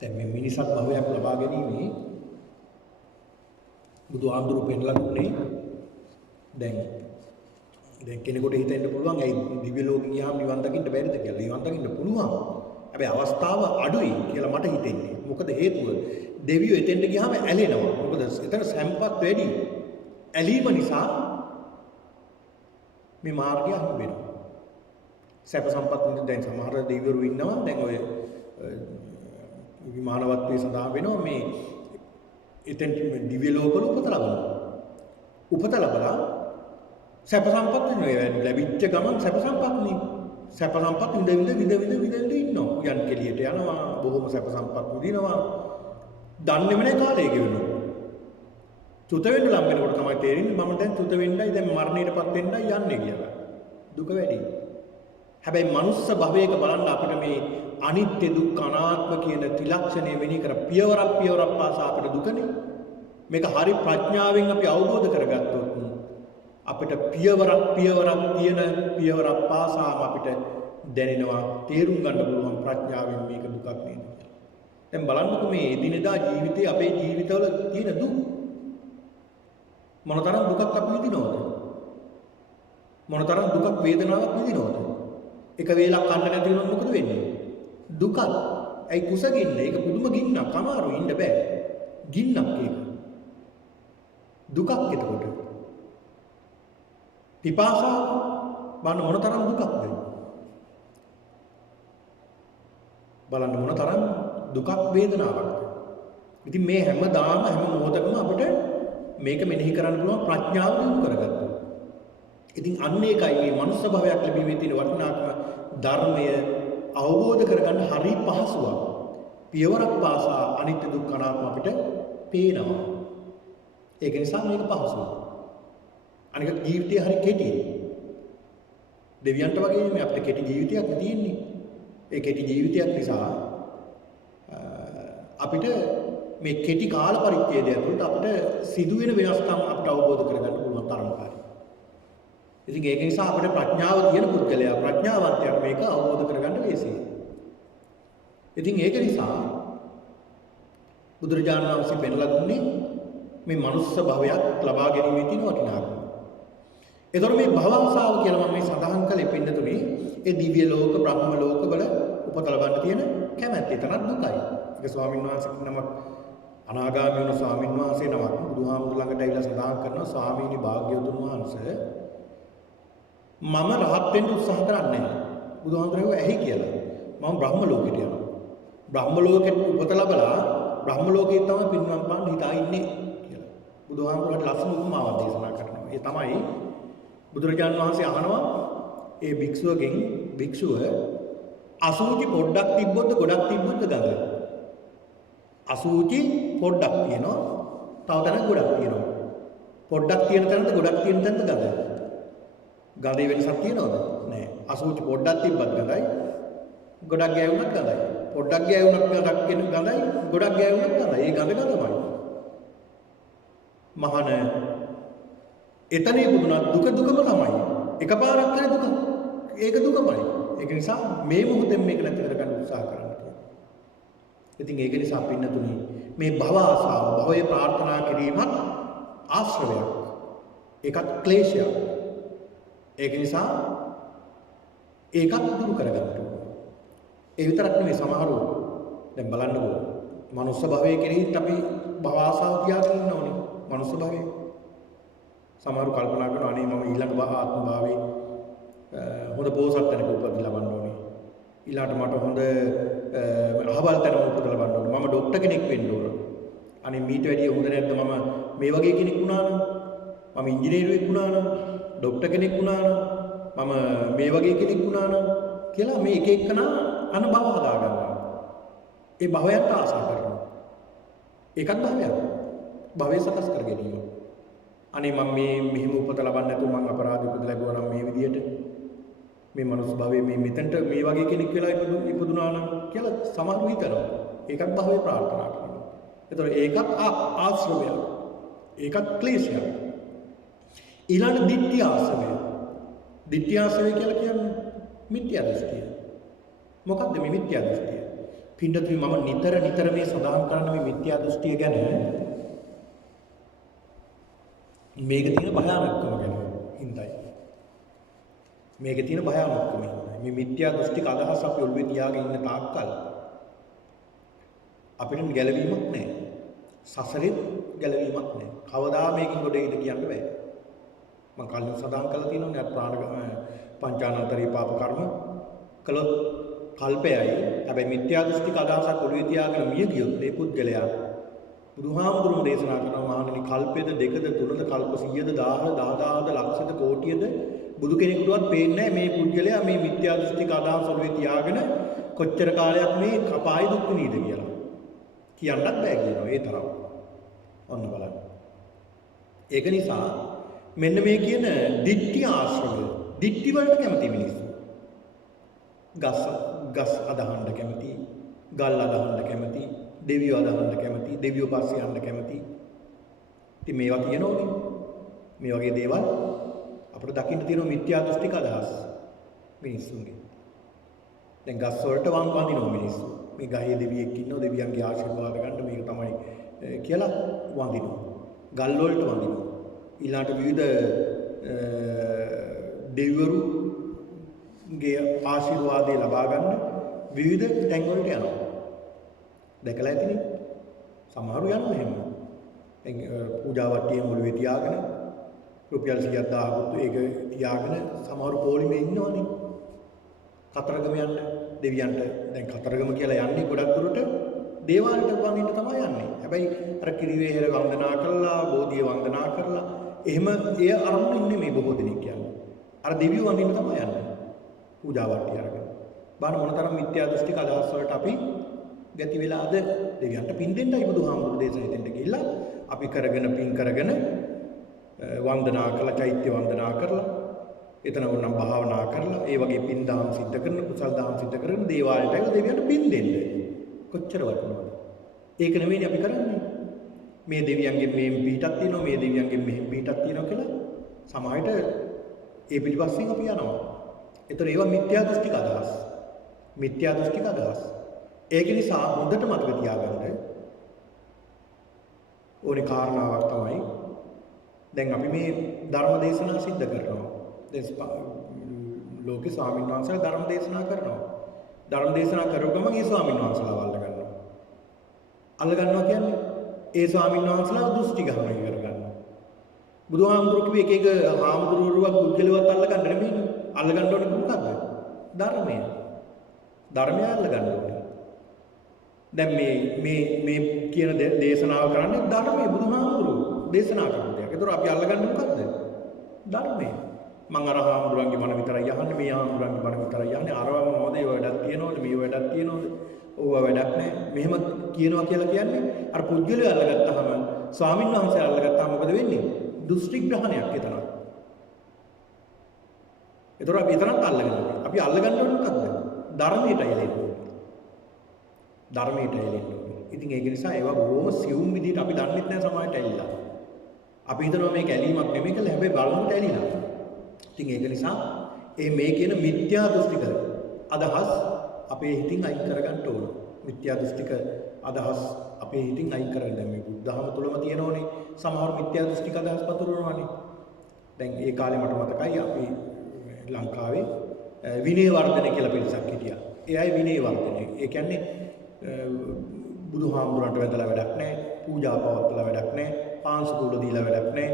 දැන් මේ මිනිසත් භවයක් ලබා ගැනීම බුදුහාමුදුරු පෙන්ලා දුන්නේ දැන් කෙනෙකුට හිතෙන්න පුළුවන් ඒ දිව්‍ය ලෝකෙ ගියාම නිවන් දකින්න බැරිද කියලා. නිවන් දකින්න පුළුවන්. හැබැයි අවස්ථාව අඩුයි කියලා මට හිතෙන්නේ. මොකද හේතුව දෙවියෝ එතෙන්ට ගියාම ඇලෙනවා. මොකද එතන සම්පත් වැඩි. ඇලීම නිසා මේ මාර්ගය හම්බ වෙනවා. සැප සම්පත් වලින් දැන් සමහර දෙවිවරු ඉන්නවා. දැන් ඔය විමානවත්වයේ සඳහන් වෙනවා මේ එතෙන් දිව්‍ය ලෝකවල උපත ලබනවා. උපත ලබලා සැප සම්පත් නෙවෙයි ලැබිච්ච ගමන් සැප සම්පත් නේ. සැප සම්පත් විඳ ඉන්නවා. යන් කෙලියට යනවා. බොහොම සැප සම්පත් විඳිනවා. දන්නේම නැහැ කාලය ගෙවෙනවා. චුත වෙන්න ලම් වෙනකොට තමයි තේරෙන්නේ මම දැන් චුත වෙන්නයි දැන් මරණයටපත් වෙන්නයි යන්නේ කියලා. දුක වැඩි. හැබැයි මනුස්ස භවයක බලන්න අපිට මේ අනිත්‍ය දුක්ඛ අනාත්ම කියන ත්‍රිලක්ෂණය වෙණි කර පියවරක් පාසා අපිට දුකනේ. මේක හරි ප්‍රඥාවෙන් අපි අවබෝධ කරගත්තොත් අපිට පියවරක් තියෙන පියවරක් පාසාම අපිට දැනෙනවා තේරුම් ගන්න පුළුවන් ප්‍රඥාවෙන් මේක දුකක් නේද කියලා. දැන් බලන්නකො මේ එදිනෙදා ජීවිතේ අපේ ජීවිතවල තියෙන දුක් මොනතරම් දුකක් අපි විඳිනවද? මොනතරම් දුකක් වේදනාවක් විඳිනවද? එක වේලක් කන්න නැති වුණොත් මොකද වෙන්නේ? දුකක්. ඇයි කුසගින්න? ඒක පුදුම ගින්නක්. අමාරුයි ඉන්න බෑ. ගින්නක් ඒක. දුකක් එතකොට. පිපාසාව බලන්න මොනතරම් දුකක්ද? බලන්න මොනතරම් දුකක් වේදනාවක්ද? ඉතින් මේ හැමදාම හැම මොහොතකම අපිට මේක මෙනෙහි කරන්න පුළුවන් ප්‍රඥාව දිනු කරගත්තා. ඉතින් අන්න ඒකයි මේ මනුස්ස භවයක් ලැබීමේ තියෙන වටිනාකම ධර්මය අවබෝධ කරගන්න හරි පහසුවක්. පියවරක් පාසා අනිත්‍ය දුක්ඛ අනාත්ම අපිට පේනවා. ඒක නිසා මේක පහසුයි. අනික ජීවිතය හරි කෙටි. දෙවියන්ට වගේ මේ අපිට කෙටි ජීවිතයක් තියෙන්නේ. ඒ කෙටි ජීවිතයක් නිසා අපිට මේ කෙටි කාල පරිච්ඡේදය ඇතුළත අපිට සිදුවෙන වෙනස්කම් අපිට අවබෝධ කරගන්න පුළුවන් තරමකාරයි. ඉතින් ඒක නිසා අපිට ප්‍රඥාව තියෙන පුද්ගලයා ප්‍රඥාවන්තයෙක් මේක අවබෝධ කරගන්න ලේසියි. ඉතින් ඒක නිසා බුදුරජාණන් වහන්සේ පෙන්ලා දුන්නේ මේ මනුස්ස භවයක් ලබා ගැනීමේ තියෙන වටිනාකම. ඒතර මේ භවංසාව කියලා මම මේ සඳහන් කළේ පින්නතුනේ ඒ දිව්‍ය ලෝක බ්‍රහ්ම ලෝක වල උපත ලබන්න තියෙන කැමැත්ත. එතරම් දුකයි. ඒක ස්වාමීන් වහන්සේ නමක් අනාගාමී වුණ ස්වාමීන් වහන්සේ නමක් බුදුහාමුදුර ළඟට ඇවිල්ලා සඳහන් කරනවා ස්වාමීනි භාග්‍යවතුන් වහන්සේ මම රහත් වෙන්න උත්සාහ කරන්නේ නැහැ. බුදුහාමුදුරුවෝ ඇහි කියලා. මම බ්‍රහ්ම ලෝකෙට යනවා. බ්‍රහ්ම ලෝකෙට උපත ලැබලා බ්‍රහ්ම ලෝකේ තමයි පින්නම් පාන්න හිතා ඉන්නේ කියලා. බුදුහාමුදුරුවෝ ලස්සන උපමාවක් දේශනා කරනවා. ඒ තමයි බුදුරජාණන් වහන්සේ අහනවා ඒ භික්ෂුවගෙන් භික්ෂුව අසුචි පොඩ්ඩක් තිබ්බොත් ගොඩක් තිබ්බොත් ගඳ. අසුචි පොඩ්ඩක් තියෙනවා. තව තැනක ගොඩක් තියෙනවා. පොඩ්ඩක් තියෙන තැනට ගොඩක් තියෙන තැනට ගඳ. ගඳේ වෙනසක් තියෙනවද? නැහැ. අසුචි පොඩ්ඩක් තිබ්බත් ගඳයි. ගොඩක් ගෑවුනත් ගඳයි. පොඩ්ඩක් ගෑවුනත් ගඳක් කියන ගඳයි. ගොඩක් ගෑවුනත් ගඳයි. ඒ ගඳ ගඳමයි. මහාන එතන ඉපදුණා දුක දුකම තමයි. එකපාරක් හරි දුක. ඒක දුකමයි. ඒක නිසා මේ මොහොතෙන් මේක නැති කරගන්න උත්සාහ කරන්න ඕනේ. ඉතින් ඒක නිසා පින්නතුනි මේ භව ආසාව භවයේ ප්‍රාර්ථනා කිරීමත් ආශ්‍රවයක්. ඒකත් ක්ලේශයක්. ඒක නිසා ඒකත් දුරු කරගන්න ඕනේ. ඒ විතරක් නෙවෙයි සමහරව දැන් බලන්නකෝ මනුස්ස භවයේ කෙරෙහිත් අපි භව ආසාව තියාගෙන ඉන්න ඕනේ. මනුස්ස භවයේ සමහරව කල්පනා කරනවා අනේ මම ඊළඟ ආත්ම භාවයේ හොඳ පොහොසත් තැනක උපත ලබන්න ඕනේ. ඊළාට මට හොඳ අහවල් තැනක උපත ලබන්න ඕනේ. මම ડોක්ටර් කෙනෙක් වෙන්න ඕන. අනේ මීට වැඩිය හොඳ නැද්ද මම මේ වගේ කෙනෙක් වුණා නම්? මම ඉංජිනේරුවෙක් වුණා නම්? ડોක්ටර් කෙනෙක් වුණා නම්? මම මේ වගේ කෙනෙක් වුණා නම් කියලා මේ එක එකනා අනුභව හදා ගන්නවා. ඒ භවයට ආශා කරනවා. ඒකත් භවයක්. භවය සකස් කර ගැනීම. අනේ මම මේ මෙහෙම උපත ලබන්න නැතුව මම අපරාධ උපත ලැබුවා නම් මේ විදියට මේ මනුස්ස භවයේ මේ මෙතනට මේ වගේ කෙනෙක් වෙලා ඉපදුනා නම් කියලා සමහරව හිතනවා. ඒකත් භවයේ ප්‍රාර්ථනා කරනවා. ඒතකොට ඒකත් ආශ්‍රවයක්. ඒකත් ක්ලේශයක්. ඊළඟ ditthya ආශ්‍රවය. ditthya ආශ්‍රවය කියලා කියන්නේ මිත්‍යා දෘෂ්ටිය. මොකක්ද මේ මිත්‍යා දෘෂ්ටිය? පින්ඩතුනි මම නිතර මේ සඳහන් කරන මේ මිත්‍යා දෘෂ්ටිය ගැන මේක තියෙන භයානකම ගැන හින්දායි. මේක තියෙන භයානකම හින්දායි. මේ මිත්‍යා දෘෂ්ටික අදහස් අපි ඔළුවේ තියාගෙන ඉන්න තාක්කල් අපිට ගැලවීමක් නැහැ. සසරෙත් ගැලවීමක් නැහැ. කවදා මේකින් ගොඩ එයිද කියන්න බෑ. මම කලින් සඳහන් කළා තියෙනවා නේ පංචානන්තරී පාප කර්ම කළොත් කල්පයයි. හැබැයි මිත්‍යා දෘෂ්ටික අදහසක් ඔළුවේ තියාගෙන මිය ගියොත් මේ පුද්ගලයා බුදුහාමුදුරුවෝ දේශනා කරනවා මහණෙනි කල්පෙද දෙකද තුනද කල්ප 100ද 1000ද 10000ද ලක්ෂද කෝටියද බුදු කෙනෙකුටවත් පේන්නේ නැහැ මේ පුද්ගලයා මේ මිත්‍යා දෘෂ්ටික අදහස් ඔළුවේ තියාගෙන කොච්චර කාලයක් මේ කපායි දුක් විඳීද කියලා. කියන්නත් බෑ කියනවා ඒ තරම්. ඔන්න බලන්න. ඒක නිසා මෙන්න මේ කියන දිට්ඨි ආශ්‍රය දිට්ඨි වලට කැමති මිනිස්සු. ගස් අදහන්න කැමති, ගල් අදහන්න කැමති, දෙවියෝ අදහන්න කැමති, දෙවියෝ පස්සේ යන්න කැමති. ඉතින් මේවා තියෙනෝනේ. මේ වගේ දේවල් අපිට දකින්න තියෙන මිත්‍යා දෘෂ්ටික අදහස් මිනිස්සුන්ගේ. දැන් ගස් වලට වඳිනවා මිනිස්සු. මේ ගහේ දෙවියෙක් ඉන්නවා, දෙවියන්ගේ ආශිර්වාද ගන්න මේක තමයි කියලා වඳිනවා. ගල් වලට වඳිනවා. ඊළාට විවිධ දෙවිවරුගේ ආශිර්වාදය ලබා ගන්න විවිධ තැන් වලට යනවා. දැකලා ඇතිනේ. සමහරු යනවා එහෙම. දැන් පූජාවට්ටියේ මුළුවේ තියාගෙන රුපියල් 100ක් දාගොත් ඒක තියාගෙන සමහරු පොලිමේ ඉන්නවනේ. කතරගම යන්න දෙවියන්ට දැන් කතරගම කියලා යන්නේ ගොඩක් දුරට දේවාලට වඳින්න තමයි යන්නේ. හැබැයි අර කිරිවේහෙර වන්දනා කරලා, බෝධිය වන්දනා කරලා එහෙම එය අරමුණ ඉන්නේ මේ බොහෝ දෙනෙක් කියන්නේ. අර දෙවියෝ වඳින්න තමයි යන්නේ. පූජාවට්ටිය අරගෙන. බාන මොනතරම් මිත්‍යා දෘෂ්ටික අදහස් වලට අපි ගැති වෙලාද දෙවියන්ට පින් දෙන්නයි බුදුහාමුදුරු දේශනා දෙන්න ගිහිල්ලා අපි කරගෙන පින් කරගෙන වන්දනා කළා, චෛත්‍ය වන්දනා කරලා එතන වුණනම් භාවනා කරලා ඒ වගේ පින් දාම් සිද්ධ කරන කුසල් දාම් සිද්ධ කරන දේවාලයට ඇවිල්ලා දෙවියන්ට පින් දෙන්න. කොච්චර වටිනවද? ඒක නෙවෙයි අපි කරන්නේ. මේ දෙවියන්ගෙන් මෙහෙම පිටක් තියෙනවා, මේ දෙවියන්ගෙන් මෙහෙම පිටක් තියෙනවා කියලා සමාහයට ඒ පිටිපස්සෙන් අපි යනවා. ඒතර ඒවා මිත්‍යා දෘෂ්ටික අදහස්. මිත්‍යා දෘෂ්ටික අදහස්. ඒක නිසා හොඳට මතක තියාගන්න ඕනේ කාරණාවක් තමයි දැන් අපි මේ ධර්ම දේශනා සිද්ධ කරනවා. ලෝකේ ස්වාමීන් වහන්සේලා ධර්ම දේශනා කරනවා. ධර්ම දේශනා කරව ගමන් ඒ ස්වාමීන් වහන්සේලා අල්ල ගන්නවා. අල්ල ගන්නවා කියන්නේ ඒ ස්වාමීන් වහන්සේලා දෘෂ්ටි ගහනවා කර ගන්නවා. බුදුහාමුදුරුවෝ කිව්වේ එක එක හාමුදුරුවරුවක් පුද්ගලවත් අල්ල ගන්න නෙමෙයි. අල්ල ගන්න ඕනේ මොකක්ද? ධර්මය. ධර්මය අල්ල ගන්න ඕනේ. දැන් මේ කියන දේශනාව කරන්නේ ධර්මයේ බුදුහාමුදුරුවෝ දේශනා කරන දෙයක්. ඒතර අපි අල්ල ගන්න මොකක්ද? ධර්මය. මං අර හාමුදුරන්ගේ බණ විතරයි අහන්නේ, මේ හාමුදුරන්ගේ බණ විතරයි අහන්නේ. අරවම මොකද ඒ වැඩක් තියනවද, මේ වැඩක් තියනවද? ඕවා වැඩක් නැහැ. මෙහෙම කියනවා කියලා කියන්නේ අර පුද්ගලයා අල්ලගත්තාම, ස්වාමීන් වහන්සේ අල්ලගත්තාම මොකද වෙන්නේ? දෘෂ්ටි ග්‍රහණයක් එතන. ඒතර අපි එතනත් අල්ලගෙන අපි අල්ලගන්න ඕනේ මොකද්ද? ධර්මයට ඇලෙන්න ඕනේ. ධර්මයට ඇලෙන්න ඕනේ. ඉතින් ඒක නිසා ඒවා බොහොම සියුම් විදිහට අපි දන්නෙත් නැහැ සමාජයට ඇලිලා. අපි හිතනවා මේක ඇලීමක් නෙමෙයි කියලා, හැබැයි බලන්නට ඇලිලා. ඉතින් ඒක නිසා මේ කියන මිත්‍යා දෘෂ්ටික අදහස් අපේ හිතින් අයින් කරගන්න ඕන. මිත්‍යා දෘෂ්ටික අදහස් අපේ හිතින් අයින් කරගන්න. දැන් මේ බුද්ධහම තුලම තියෙනෝනේ සමහර මිත්‍යා දෘෂ්ටික අදහස් පතුරවනවානේ. දැන් ඒ කාලේ මට මතකයි අපි ලංකාවේ විනය වර්ධන කියලා පිරිසක් හිටියා. ඒ අය විනය වර්ධනය. ඒ කියන්නේ බුදුහාමුදුරන්ට වැඳලා වැඩක් නැහැ, පූජා පවත්වලා වැඩක් නැහැ, පාංශුකූල දීලා වැඩක් නැහැ.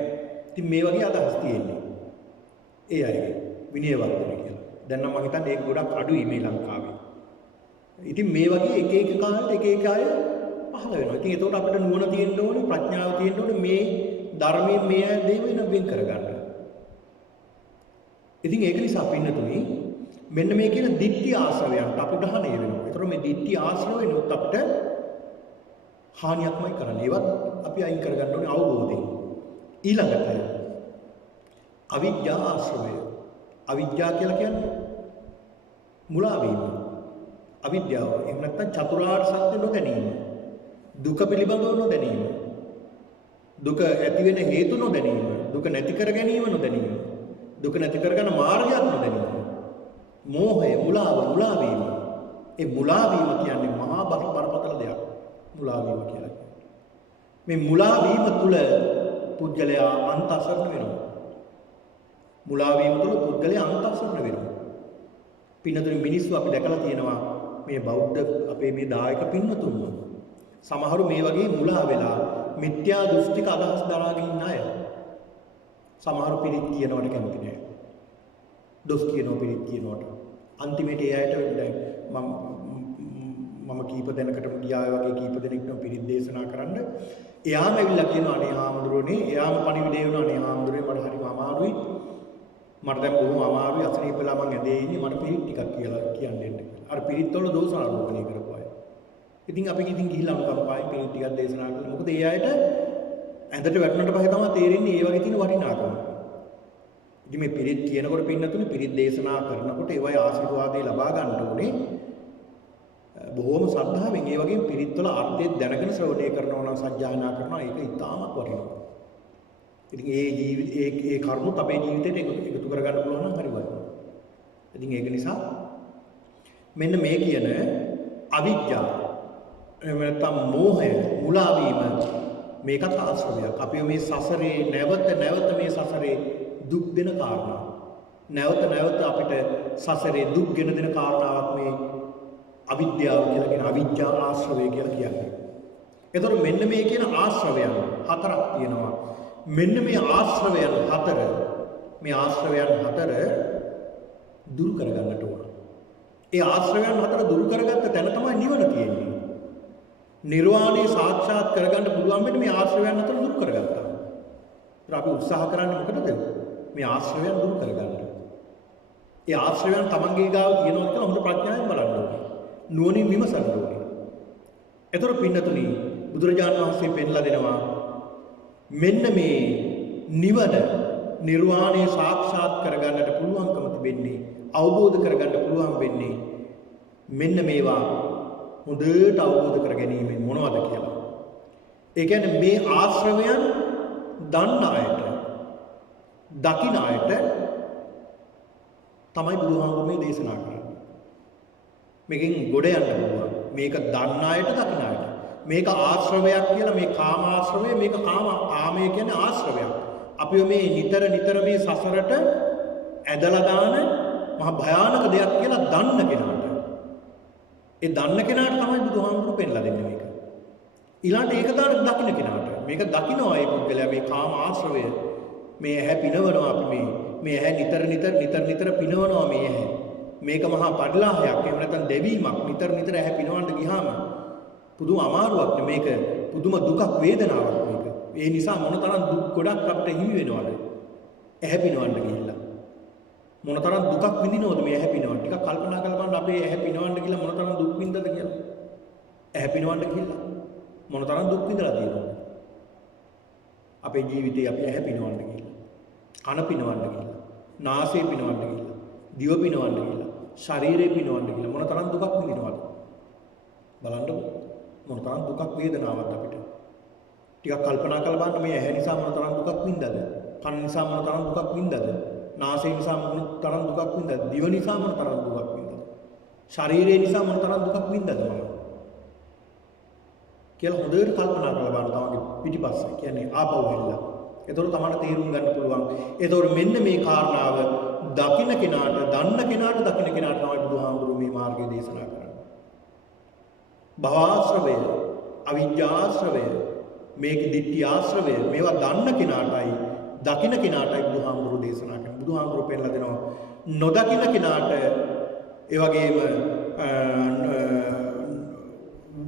ඉතින් මේ වගේ අදහස් තියෙන්නේ. ඒ අයගේ විනය වර්ධනය කියලා. දැන් නම් මම හිතන්නේ ඒක ගොඩක් අඩුයි මේ ලංකාවේ. ඉතින් මේ වගේ එක එක කාලෙට එක එක අය පහළ වෙනවා. ඉතින් ඒකට අපිට නුවණ තියෙන්න ඕනේ, ප්‍රඥාව තියෙන්න ඕනේ මේ ධර්මයේ මේ දේ වෙන කරගන්න. ඉතින් ඒක නිසා පින්නතුනි මෙන්න මේ කියන ditthi ආශ්‍රවයන්ට අපිට හානිය වෙනවා. ඒතර මේ ditthi ආශ්‍රවෙනොත් අපිට හානියක්මයි කරන්නේ. ඒවත් අපි අයින් කරගන්න ඕනේ අවබෝධයෙන්. ඊළඟට අවිද්‍යා ආශ්‍රවය. අවිද්‍යාව කියලා කියන්නේ මුලා වීම. අවිද්‍යාව. එහෙම නැත්නම් චතුරාර්ය සත්‍ය නොදැනීම. දුක පිළිබඳව නොදැනීම. දුක ඇති වෙන හේතු නොදැනීම. දුක නැති කර ගැනීම නොදැනීම. දුක නැති කරගන්න මාර්ගයක් නොදැනීම. මෝහය, මුලාව, මුලා වීම. ඒ මුලා වීම කියන්නේ මහා බරපතල දෙයක්. මුලා වීම කියලා. මේ මුලා වීම තුල පුද්ගලයා අන්තසරණ වෙනවා. මුලා වීම තුල පුද්ගලයා අන්තසරණ වෙනවා. පින්නතුනි මිනිස්සු අපි දැකලා තියෙනවා මේ බෞද්ධ අපේ මේ දායක පින්වතුන්ව. සමහරු මේ වගේ මුලා වෙලා මිත්‍යා දෘෂ්ටික අදහස් දරාගෙන ඉන්න අය. සමහරු පිළිත් කියනවට කැමති නෑ. දොස් කියනවා පිළිත් කියනවට. අන්තිමට ඒ අයට දැන් මම කීප දෙනකටම ගියා වගේ කීප දෙනෙක්ටම පිරිත් දේශනා කරන්න. එයාම ඇවිල්ලා කියනවා අනේ හාමුදුරුවනේ, එයාම පණිවිඩය වුණා අනේ හාමුදුරුවනේ මට හරිම අමාරුයි. මට දැන් බොහොම අමාරුයි අසනීපලා මං ඇඳේ ඉන්නේ මට පිරිත් ටිකක් කියලා කියන්න දෙන්න කියලා. අර පිරිත් වල දෝෂ ආරෝපණය කරපු අය. ඉතින් අපි ඉතින් ගිහිල්ලා අනුකම්පාවෙන් පිරිත් ටිකක් දේශනා කළා. මොකද ඒ අයට ඇඳට වැටුණට පස්සේ තමයි තේරෙන්නේ ඒ වගේ තියෙන වටිනාකම. ඉතින් මේ පිරිත් කියනකොට පින්නතුනේ පිරිත් දේශනා කරනකොට ඒවයි ආශිර්වාදේ ලබා ගන්න ඕනේ. බොහොම ශ්‍රද්ධාවෙන් ඒ වගේ පිරිත් වල අර්ථය දැනගෙන ශ්‍රවණය කරනවා නම් සත්‍යයනා කරනවා ඒක ඉතාමත් වටිනවා. ඉතින් ඒ කරුණු අපේ ජීවිතේට එකතු කරගන්න පුළුවන් නම් හරි වටිනවා. ඉතින් ඒක නිසා මෙන්න මේ කියන අවිද්‍යාව එහෙම නැත්නම් මෝහය මුලා වීම මේකත් ආශ්‍රවයක්. අපි මේ සසරේ නැවත මේ සසරේ දුක් දෙන කාරණා. නැවත අපිට සසරේ දුක් ගෙන දෙන කාරණාවක් මේ අවිද්‍යාව කියලා කියන අවිද්‍යා ආශ්‍රවය කියලා කියන්නේ. එතකොට මෙන්න මේ කියන ආශ්‍රවයන් හතරක් තියෙනවා. මෙන්න මේ ආශ්‍රවයන් හතර දුරු කරගන්නට ඕන. ඒ ආශ්‍රවයන් හතර දුරු කරගත්ත තැන තමයි නිවන තියෙන්නේ. නිර්වාණය සාක්ෂාත් කරගන්න පුළුවන් වෙන්නේ මේ ආශ්‍රවයන් හතර දුරු කරගත්තා. ඒත් අපි උත්සාහ කරන්නේ මොකටද? මේ ආශ්‍රවයන් දුරු කරගන්න. ඒ ආශ්‍රවයන් තමන්ගේ ගාව තියෙනවා කියලා හොඳ ප්‍රඥාවෙන් බලන්න ඕනේ. නුවණින් විමසන්න ඕනේ. එතකොට පින්නතුනි බුදුරජාණන් වහන්සේ පෙන්ලා දෙනවා මෙන්න මේ නිවන නිර්වාණය සාක්ෂාත් කරගන්නට පුළුවන්කම තිබෙන්නේ අවබෝධ කරගන්න පුළුවන් වෙන්නේ මෙන්න මේවා හොඳට අවබෝධ කර ගැනීමෙන් මොනවද කියලා. ඒ කියන්නේ මේ ආශ්‍රවයන් දන්න අයට දකින අයට තමයි බුදුහාමුදුරුවෝ මේ දේශනා කරන්නේ. මේකෙන් ගොඩ යන්න පුළුවන්. මේක දන්න අයට දකින අයට. මේක ආශ්‍රවයක් කියලා මේ කාම ආශ්‍රවය මේක කාමය කියන්නේ ආශ්‍රවයක්. අපි මේ නිතර මේ සසරට ඇදලා දාන මහ භයානක දෙයක් කියලා දන්න කෙනාට. ඒ දන්න කෙනාට තමයි බුදුහාමුදුරුවෝ පෙන්ලා දෙන්නේ මේක. ඊළඟට ඒක දකින්න කෙනාට මේක දකින්නවා ඒ පුද්ගලයා මේ කාම ආශ්‍රවය මේ ඇහැ පිනවනවා අපි මේ ඇහැ නිතර පිනවනවා මේ ඇහැ. මේක මහා පරිලාහයක්. එහෙම නැත්නම් දෙවීමක්. නිතර ඇහැ පිනවන්න ගියාම පුදුම අමාරුවක් නේ මේක. පුදුම දුකක් වේදනාවක් මේක. ඒ නිසා මොනතරම් දුක් ගොඩක් අපිට හිමි වෙනවද? ඇහැ පිනවන්න ගිහිල්ලා. මොනතරම් දුකක් විඳිනවද මේ ඇහැ පිනවන්න? ටිකක් කල්පනා කරලා බලන්න අපේ ඇහැ පිනවන්න ගිහිල්ලා මොනතරම් දුක් විඳද කියලා. ඇහැ පිනවන්න ගිහිල්ලා මොනතරම් දුක් විඳලා තියෙනවද? අපේ ජීවිතේ අපි ඇහැ පිනවන්න ගිහිල්ලා. කන පිනවන්න ගිහිල්ලා. නාසය පිනවන්න ගිහිල්ලා. දිව පිනවන්න ගිහිල්ලා. ශරීරය පිනවන්න ගිහිල්ලා මොනතරම් දුකක් විඳිනවද? බලන්න මොනතරම් දුකක් වේදනාවක් අපිට. ටිකක් කල්පනා කරලා බලන්න මේ ඇහැ නිසා මොනතරම් දුකක් විඳද? කන නිසා මොනතරම් දුකක් විඳද? නාසය නිසා මොනතරම් දුකක් විඳද? දිව නිසා මොනතරම් දුකක් විඳද? ශරීරය නිසා මොනතරම් දුකක් විඳද මම? කියලා හොඳට කල්පනා කරලා බලන්න තමන්ගේ පිටිපස්සේ කියන්නේ ආපහු හැල්ලා. එතකොට තමයි තේරුම් ගන්න පුළුවන්. එතකොට මෙන්න මේ කාරණාව දකින්න කෙනාට, දන්න කෙනාට තමයි බුදුහාමුදුරුවෝ මේ මාර්ගය දේශනා කරන්නේ. භවආශ්‍රවය, අවිජ්ජාශ්‍රවය, මේක දිට්ඨි ආශ්‍රවය මේවා දන්න කෙනාටයි, දකින්න කෙනාටයි බුදුහාමුදුරුවෝ දේශනා කරන්නේ. බුදුහාමුදුරුවෝ පෙන්නලා දෙනවා නොදකින්න කෙනාට ඒ වගේම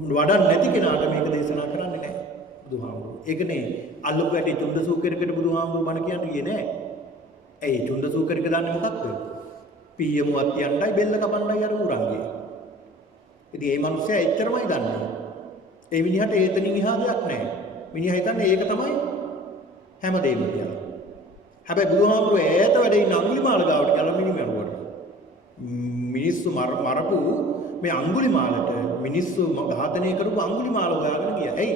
වඩා නැති කෙනාට මේක දේශනා කරන්නේ නැහැ බුදුහාමුදුරුවෝ. ඒකනේ අල්ලපු ඇටි චුන්දසූකරකට බුදුහාමුදුරුවෝ බණ කියන්නේ ගියේ නැහැ. ඇයි චුන්දසූකරක දන්නේ මොකක්ද? පීයමුවත් යන්නයි බෙල්ල කපන්නයි අර උරංගේ. ඉතින් මේ මිනිස්සයා එච්චරමයි දන්නේ. ඒ මිනිහට ඒතනින් එහා දෙයක් නැහැ. මිනිහා හිතන්නේ ඒක තමයි හැමදේම කියලා. හැබැයි බුදුහාමුදුරුවෝ ඈත වැඩ ඉන්න අඟුලිමාල ගාවට ගිහලා මිනිමරුවට. මිනිස්සු මරපු මේ අඟුලිමාලට මිනිස්සු ඝාතනය කරපු අඟුලිමාල හොයාගෙන ගියා. ඇයි?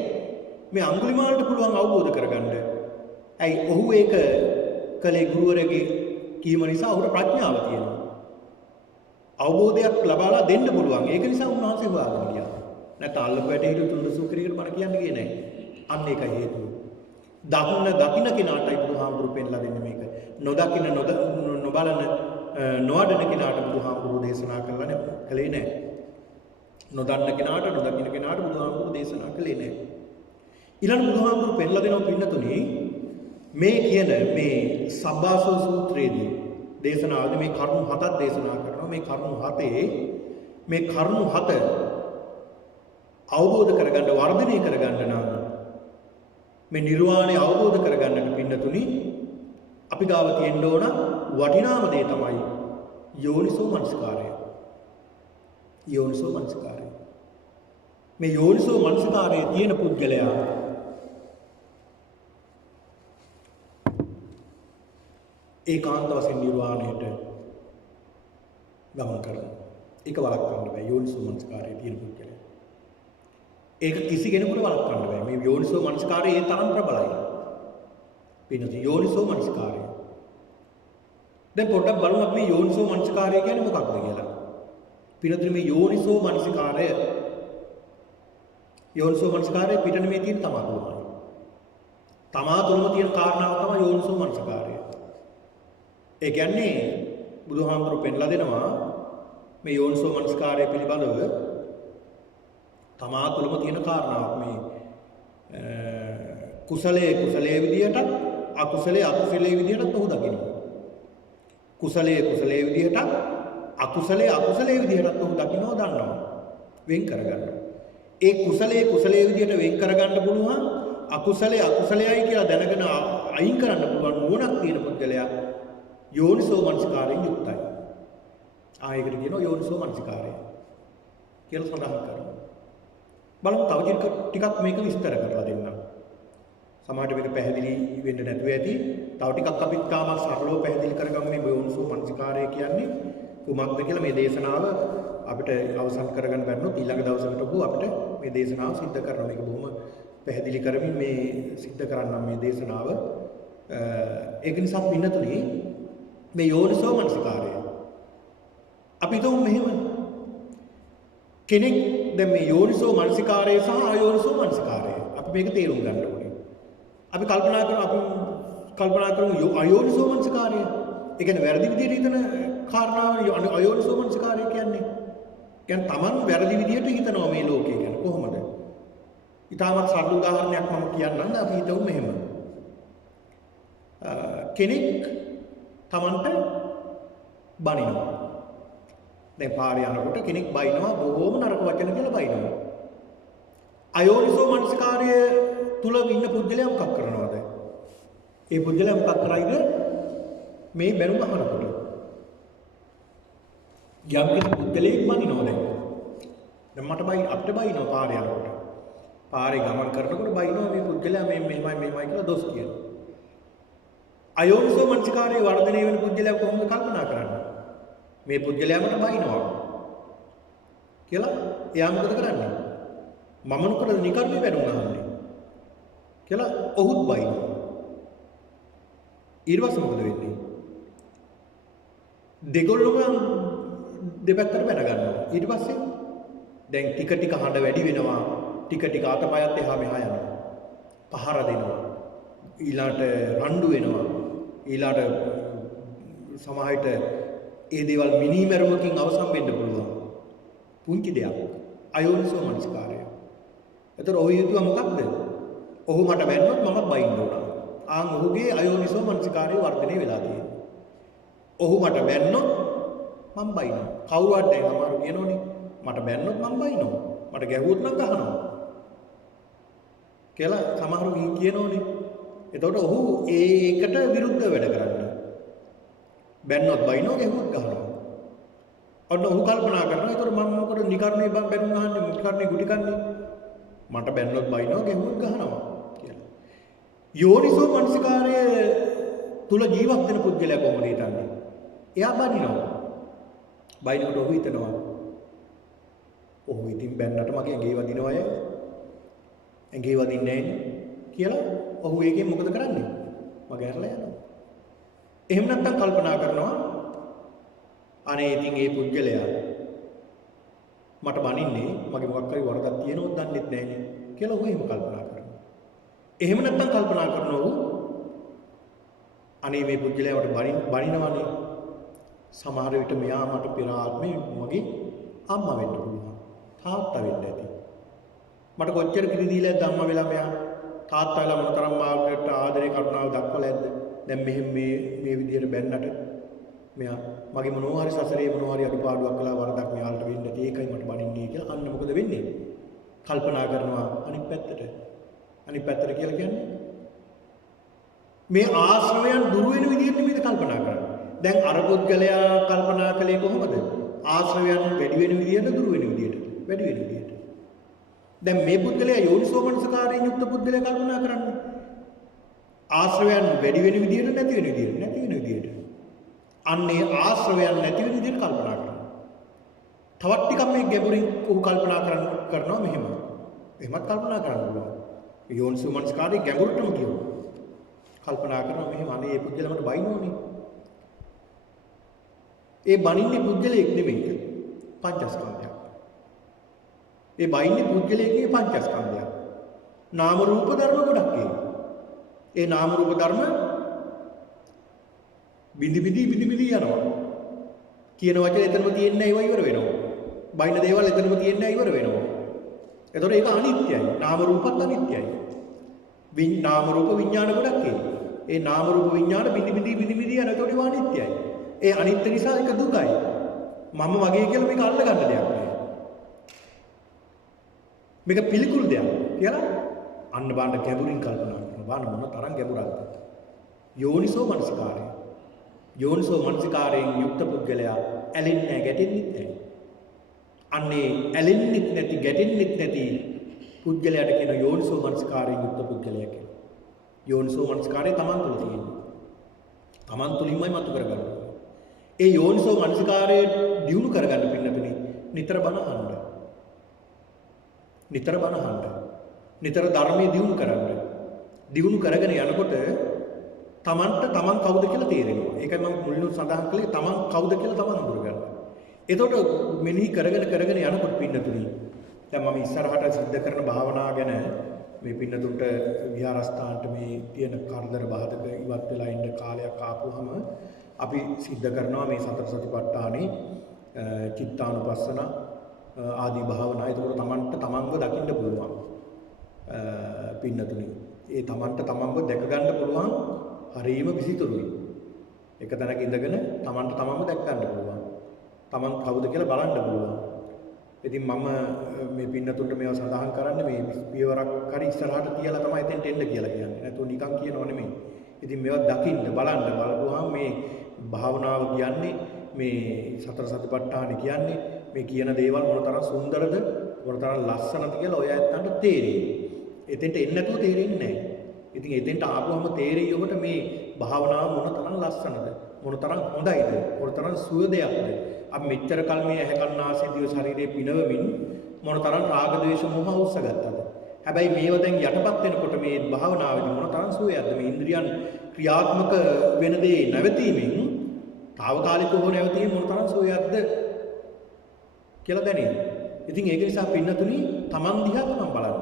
මේ අඟුලිමාලට පුළුවන් අවබෝධ කරගන්න. ඇයි? ඔහු ඒක කලේ ගුරුවරගේ කීම නිසා ඔහුට ප්‍රඥාව තියෙනවා. අවබෝධයක් ලබාලා දෙන්න පුළුවන්. ඒක නිසා උන්වහන්සේ හොයාගෙන ගියා. නැත්නම් අල්ලපු වැටේ හිටු තුන්දසූකරයකට බණ කියන්නේ ගියේ නැහැ. අන්න ඒකයි හේතුව. දකින්න කෙනාටයි බුදුහාමුදුරුවෝ පෙන්නලා දෙන්නේ මේක. නොදකින්න නොබලන නොවැඩෙන කෙනාට බුදුහාමුදුරුවෝ දේශනා කළේ නැහැ. නොදන්න කෙනාට නොදකින්න කෙනාට බුදුහාමුදුරුවෝ දේශනා කළේ නැහැ. ඊළඟ බුදුහාමුදුරුවෝ පෙන්නලා දෙනවා පින්නතුනි මේ කියන මේ සබ්බාසව සූත්‍රයේදී දේශනාවදී මේ කරුණු හතක් දේශනා කරනවා. මේ කරුණු හතේ මේ කරුණු හත අවබෝධ කරගන්න වර්ධනය කරගන්න නම් මේ නිර්වාණය අවබෝධ කරගන්නට පින්නතුනි අපි ගාව තියෙන්න ඕන වටිනාම දේ තමයි යෝනිසෝ මනසිකාරය. යෝනිසෝ මනසිකාරය. මේ යෝනිසෝ මනසිකාරයේ තියෙන පුද්ගලයා ඒකාන්ත වශයෙන් නිර්වාණයට ගමන් කරනවා. ඒක වළක්වන්න බෑ යෝනිසෝ මනසිකාරයේ තියෙන පුද්ගලයා. ඒක කිසි කෙනෙකුට වළක්වන්න බෑ. මේ යෝනිසෝ මනසිකාරය ඒ තරම් ප්‍රබලයි. පින්නතුනි යෝනිසෝ මනසිකාරය. දැන් පොඩ්ඩක් බලමු අපි මේ යෝනිසෝ මනසිකාරය කියන්නේ මොකක්ද කියලා. පින්නතුනි මේ යෝනිසෝ මනසිකාරය පිටන මේ තියෙන තමා තුළමයි. තමා තුළම තියෙන කාරණාව තමයි යෝනිසෝ මනසිකාරය. ඒ කියන්නේ බුදුහාමුදුරු පෙන්ලා දෙනවා මේ යෝනිසෝ මනසිකාරය පිළිබඳව තමා තුළම තියෙන කාරණාවක් මේ කුසලයේ විදියටත් අකුසලයේ විදියටත් ඔහු දකිනවා. කුසලයේ විදියටත් අකුසලයේ විදියටත් ඔහු දකිනවා දන්නවා. වෙන් කරගන්නවා. ඒ කුසලයේ විදියට වෙන් කරගන්න පුළුවන් අකුසලයයි කියලා දැනගෙන අයින් කරන්න පුළුවන් නුවණක් තියෙන පුද්ගලයා යෝනිසෝ මනසිකාරයෙන් යුක්තයි. ආයෙකට කියනවා යෝනිසෝ මනසිකාරය කියලා සඳහන් කරනවා. බලමු තව ටිකක් මේක විස්තර කරලා දෙන්නම්. සමහරට මේක පැහැදිලි වෙන්න නැතුව ඇති. තව ටිකක් අපි තාමත් සරලව පැහැදිලි කරගමු මේ යෝනිසෝ මනසිකාරය කියන්නේ කුමක්ද කියලා මේ දේශනාව අපිට අවසන් කරගන්න බැරිනොත් ඊළඟ දවසකට අපිට මේ දේශනාව සිද්ධ කරනවා. මේක බොහොම පැහැදිලි කරමින් මේ සිද්ධ කරන්නම් මේ දේශනාව. ඒක නිසා පින්නතුනි මේ යෝනිසෝ මනසිකාරය අපි හිතමු මෙහෙම කෙනෙක් දැන් මේ යෝනිසෝ මනසිකාරය සහ අයෝනිසෝ මනසිකාරය අපි මේක තේරුම් ගන්න ඕනේ. අපි කල්පනා කරමු අයෝනිසෝ මනසිකාරය. ඒ කියන්නේ වැරදි විදිහට හිතන කාරණාව අයෝනිසෝ මනසිකාරය කියන්නේ. කියන්නේ Taman වැරදි විදිහට හිතනවා මේ ලෝකේ ගැන කොහොමද? ඊටමත් සරල උදාහරණයක් මම කියන්නම්. අපි හිතමු මෙහෙම. කෙනෙක් Tamanට බනිනවා. දැන් පාරේ යනකොට කෙනෙක් බයිනවා බොහොම නරක වචන කියලා බයිනවා. අයෝනිසෝ මනසිකාරය තුල ඉන්න පුද්ගලයා මොකක් කරනවද? ඒ පුද්ගලයා මොකක් කරයිද? මේ බැනුම අහනකොට. යම් කිසි පුද්ගලයෙක් බනිනවා දැන්. දැන් මට අපිට බයිනවා පාරේ යනකොට. පාරේ ගමන් කරනකොට බයිනවා මේ පුද්ගලයා මෙහෙමයි කියලා දොස් කියනවා. අයෝනිසෝ මනසිකාරයේ වර්ධනය වෙන පුද්ගලයා කොහොමද කල්පනා කරන්නේ? මේ පුද්ගලයා මට බයිනවා කියලා එයා මොකද කරන්නේ? මම මොකද නිකර්මී බැනුම් අහන්නේ කියලා ඔහුත් බයිනවා. ඊට පස්සේ මොකද වෙන්නේ? දෙගොල්ලම දෙපැත්තට බැන ගන්නවා. ඊට පස්සේ දැන් ටික හඬ වැඩි වෙනවා. ටික අතපයත් එහා මෙහා යනවා. පහර දෙනවා. ඊළාට රණ්ඩු වෙනවා. ඊළාට සමාහිත ඒ දේවල් මිනිමරුවකින් අවසන් වෙන්න පුළුවන්. පුංචි දෙයක්. අයෝනිසෝ මනසිකාරය. එතකොට ඔහු හිතුවා මොකක්ද? ඔහු මට බැන්නොත් මම බයින්න ඕන. ඔහුගේ අයෝනිසෝ මනසිකාරය වර්ධනය වෙලා තියෙනවා. ඔහු මට බැන්නොත් මම බයිනවා. කවුරුහත් දැන් අමාරු කියනෝනේ. මට බැන්නොත් මම බයිනවා. මට ගැහුවොත් නම් ගහනවා. කියලා සමහරු කියනෝනේ. එතකොට ඔහු ඒකට විරුද්ධව වැඩ කරන්නේ. බැන්නොත් බයිනවා ගැහුවොත් ගහනවා. ඔන්න ඔහු කල්පනා කරනවා. ඒතකොට මම මොකද නිකර්ණේ බැනුම් අහන්නේ නිකර්ණේ ගුටි කන්නේ. මට බැන්නොත් බයිනවා ගැහුවොත් ගහනවා කියලා. යෝනිසෝ මනසිකාරය තුල ජීවත් වෙන පුද්ගලයා කොහොමද හිතන්නේ? එයා බනිනවා. බයිනකොට ඔහු හිතනවා. ඔහු ඉතින් බැන්නට මගේ ඇඟේ වදිනවා අය. ඇඟේ වදින්නේ නැහැ කියලා ඔහු ඒකෙන් මොකද කරන්නේ? මගේ ඇරලා යනවා. එහෙම නැත්නම් කල්පනා කරනවා අනේ ඉතින් ඒ පුද්ගලයා මට බනින්නේ මගේ මොකක් හරි වරදක් තියෙනවද දන්නෙත් නැහැනේ කියලා ඔහු එහෙම කල්පනා කරනවා. එහෙම නැත්නම් කල්පනා කරනවා ඔහු අනේ මේ පුද්ගලයා මට බනිනවනේ සමහර විට මෙයා මට පෙර ආත්මේ මගේ අම්මා වෙන්න පුළුවන්. තාත්තා වෙන්න ඇති. මට කොච්චර කිරි දීලා ඇද්ද අම්මා වෙලා මෙයා තාත්තා වෙලා මොනතරම් මාකට ආදරේ කරුණාව දක්වලා ඇද්ද? දැන් මෙහෙම මේ විදිහට බැන්නට මෙයා මගේ මොනවා හරි සසරේ මොනවා හරි අඩුපාඩුවක් කළා වරදක් මෙයාලට වෙන්න ඇති ඒකයි මට බනින්නේ කියලා අන්න මොකද වෙන්නේ? කල්පනා කරනවා අනිත් පැත්තට. අනිත් පැත්තට කියලා කියන්නේ මේ ආශ්‍රවයන් දුරු වෙන විදිහට නෙමෙයි කල්පනා කරන්නේ. දැන් අර පුද්ගලයා කල්පනා කළේ කොහොමද? ආශ්‍රවයන් වැඩි වෙන විදිහට දුරු වෙන විදිහට. වැඩි වෙන විදිහට. දැන් මේ පුද්ගලයා යෝනිසෝමනසකාරයෙන් යුක්ත පුද්ගලයා කල්පනා කරන්නේ. ආශ්‍රවයන් වැඩි වෙන විදිහට නැති වෙන විදිහට. නැති වෙන විදිහට. අන්නේ ආශ්‍රවයන් නැති වෙන විදිහට කල්පනා කරනවා. තවත් ටිකක් මේ ගැඹුරින් ඔහු කල්පනා කරනවා මෙහෙම. එහෙමත් කල්පනා කරන්න පුළුවන්. යෝනිසෝමනසකාරයේ ගැඹුරටම කියනවා. කල්පනා කරනවා මෙහෙම අනේ මේ පුද්ගලයා මට බයිනෝනේ. ඒ බනින්නේ පුද්ගලයෙක් නෙමෙයි. පංචස්කන්ධයක්. ඒ බයින්නේ පුද්ගලයෙක්ගේ පංචස්කන්ධයක්. නාම රූප ධර්ම ගොඩක් ඒ නාම රූප ධර්ම බිඳි බිඳි යනවා. කියන වචන එතනම තියෙන්නේ ඒව ඉවර වෙනවා. බයින දේවල් එතනම තියෙන්නේ ඉවර වෙනවා. එතකොට ඒක අනිත්‍යයි. නාම රූපත් අනිත්‍යයි. නාම රූප විඥාන ගොඩක් ඒ නාම රූප විඥාන බිඳි බිඳි යන එතකොට ඒවා අනිත්‍යයි. ඒ අනිත්‍ය නිසා ඒක දුකයි. මම වගේ කියලා මේක අල්ල ගන්න දෙයක් නෑ. මේක පිළිකුල් දෙයක් කියලා අන්න බාන්න ගැඹුරින් කල්පනා කරනවා. බාන්න මොන තරම් ගැඹුරක්ද? යෝනිසෝ මනසිකාරය. යෝනිසෝ මනසිකාරයෙන් යුක්ත පුද්ගලයා ඇලෙන්නේ නැහැ, ගැටෙන්නේ නැහැ. අන්නේ ඇලෙන්නෙත් නැති, ගැටෙන්නෙත් නැති පුද්ගලයාට කියන යෝනිසෝ මනසිකාරයෙන් යුක්ත පුද්ගලයා කියලා. යෝනිසෝ මනසිකාරය තමන් තුළ තියෙනවා. තමන් තුළින්මයි මතු කරගන්නේ. ඒ යෝනිසෝ මනසිකාරය දියුණු කරගන්න පින්නතුනි නිතර බණ අහන්න. නිතර බණ අහන්න. නිතර ධර්මයේ දියුණු කරන්න. දියුණු කරගෙන යනකොට තමන්ට තමන් කවුද කියලා තේරෙනවා. ඒකයි මම මුලින්ම සඳහන් කළේ තමන් කවුද කියලා තමන් හඳුනගන්න. එතකොට මෙනෙහි කරගෙන යනකොට පින්නතුනි දැන් මම ඉස්සරහට සිද්ධ කරන භාවනා ගැන මේ පින්නතුන්ට විහාරස්ථානට මේ තියෙන කරදර බාධක ඉවත් වෙලා ඉන්න කාලයක් ආපුවම අපි සිද්ධ කරනවා මේ සතර සතිපට්ඨානේ චිත්තානුපස්සන ආදී භාවනා. ඒකෝර තමන්ව දකින්න පුළුවන්. පින්නතුනි ඒ තමන්ව දැක ගන්න පුළුවන් හරීම විසිතුරුයි. එක තැනක ඉඳගෙන තමන්ව දැක ගන්න පුළුවන්. තමන් කවුද කියලා බලන්න පුළුවන්. ඉතින් මම මේ පින්නතුන්ට මේවා සඳහන් කරන්නේ මේ පියවරක් හරි ඉස්සරහට තියලා තමයි එතෙන්ට එන්න කියලා කියන්නේ. නැත්නම් නිකන් කියනව නෙමෙයි. ඉතින් මේවා දකින්න බලපුවාම මේ භාවනාව කියන්නේ මේ සතර සතිපට්ඨාන කියන්නේ මේ කියන දේවල් මොනතරම් සුන්දරද මොනතරම් ලස්සනද කියලා ඔය ඇත්තන්ට තේරෙයි. එතෙන්ට එන්න නැතුව තේරෙන්නේ නැහැ. ඉතින් එතෙන්ට ආවම තේරෙයි ඔබට මේ භාවනාව මොනතරම් ලස්සනද මොනතරම් හොඳයිද මොනතරම් සුවදයක්ද. අපි මෙච්චර කල් මේ ඇහැ කන නාසය දිව ශරීරයේ පිනවමින් මොනතරම් රාග ද්වේෂ මොහ උස්සගත්තද. හැබැයි මේව දැන් යටපත් වෙනකොට මේ භාවනාවේදී මොනතරම් සුවයක්ද මේ ඉන්ද්‍රියන් ක්‍රියාත්මක වෙන දේ නැවතීමෙන් తాවකාලිකව නැවතීම මොනතරම් සුවයක්ද කියලා දැනෙනවා. ඉතින් ඒක නිසා පින්නතුනි තමන් දිහා තමන් බලන්න.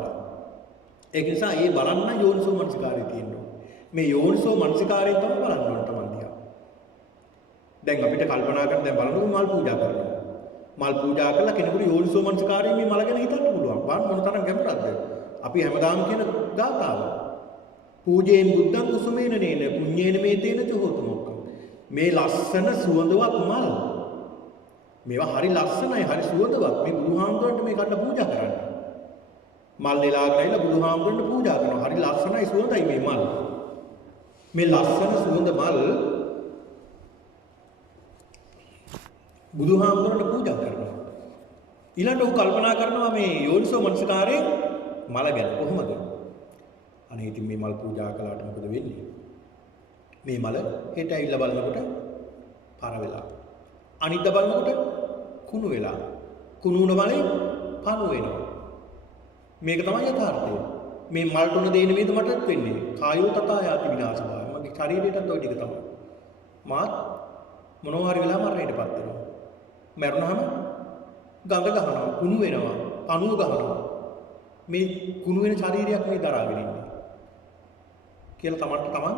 ඒක නිසා ඒ බලන්න යෝනිසෝ මනසිකාරය තියෙනවා. මේ යෝනිසෝ මනසිකාරයෙන් තමයි බලන්න ඕන තමන් දිහා. දැන් අපිට කල්පනා කරන දැන් බලනකොට මල් පූජා කරනවා. මල් පූජා කළා කෙනෙකුට යෝනිසෝ මනසිකාරයෙන් මේ මල ගැන හිතන්න පුළුවන්. බලන්න මොන තරම් ගැඹුරක්ද. අපි හැමදාම කියන ගාථාව. පූජේන් බුද්ධං කුසුමේන නේන පුඤ්ඤේන මේතේන චෝත මොක්ඛං. මේ ලස්සන සුවඳවත් මල්. මේවා හරි ලස්සනයි, හරි සුවඳවත්. මේ බුදුහාමුදුරන්ට මේ කන්න පූජා කරන්න. මල් නෙලාගෙන ඇවිල්ලා බුදුහාමුදුරන්ට පූජා කරනවා. හරි ලස්සනයි සුවඳයි මේ මල්. මේ ලස්සන සුවඳ මල් බුදුහාමුදුරන්ට පූජා කරනවා. ඊළඟට උ කල්පනා කරනවා මේ යෝනිසෝ මනසිකාරයෙන් මල ගැන කොහොමද? අනේ ඉතින් මේ මල් පූජා කළාට මොකද වෙන්නේ? මේ මල හෙට ඇවිල්ලා බලනකොට පර වෙලා. අනිද්දා බලනකොට කුණු වෙලා. කුණු වුණ මලේ පණු වෙනවා. මේක තමයි යථාර්ථය. මේ මල් තුන දෙන වේද මටත් වෙන්නේ. කායෝ තථා යාති විනාශභාවය. මගේ ශරීරයටත් ওই ටික තමයි. මාත් මොනවා හරි වෙලා මරණයටපත් වෙනවා. මරණහම ගඳ ගහනවා, කුණු වෙනවා, පණුව ගහනවා. මේ කුණු වෙන ශරීරයක් මේ දරාගෙන ඉන්නේ. කියලා තමන්ට තමන්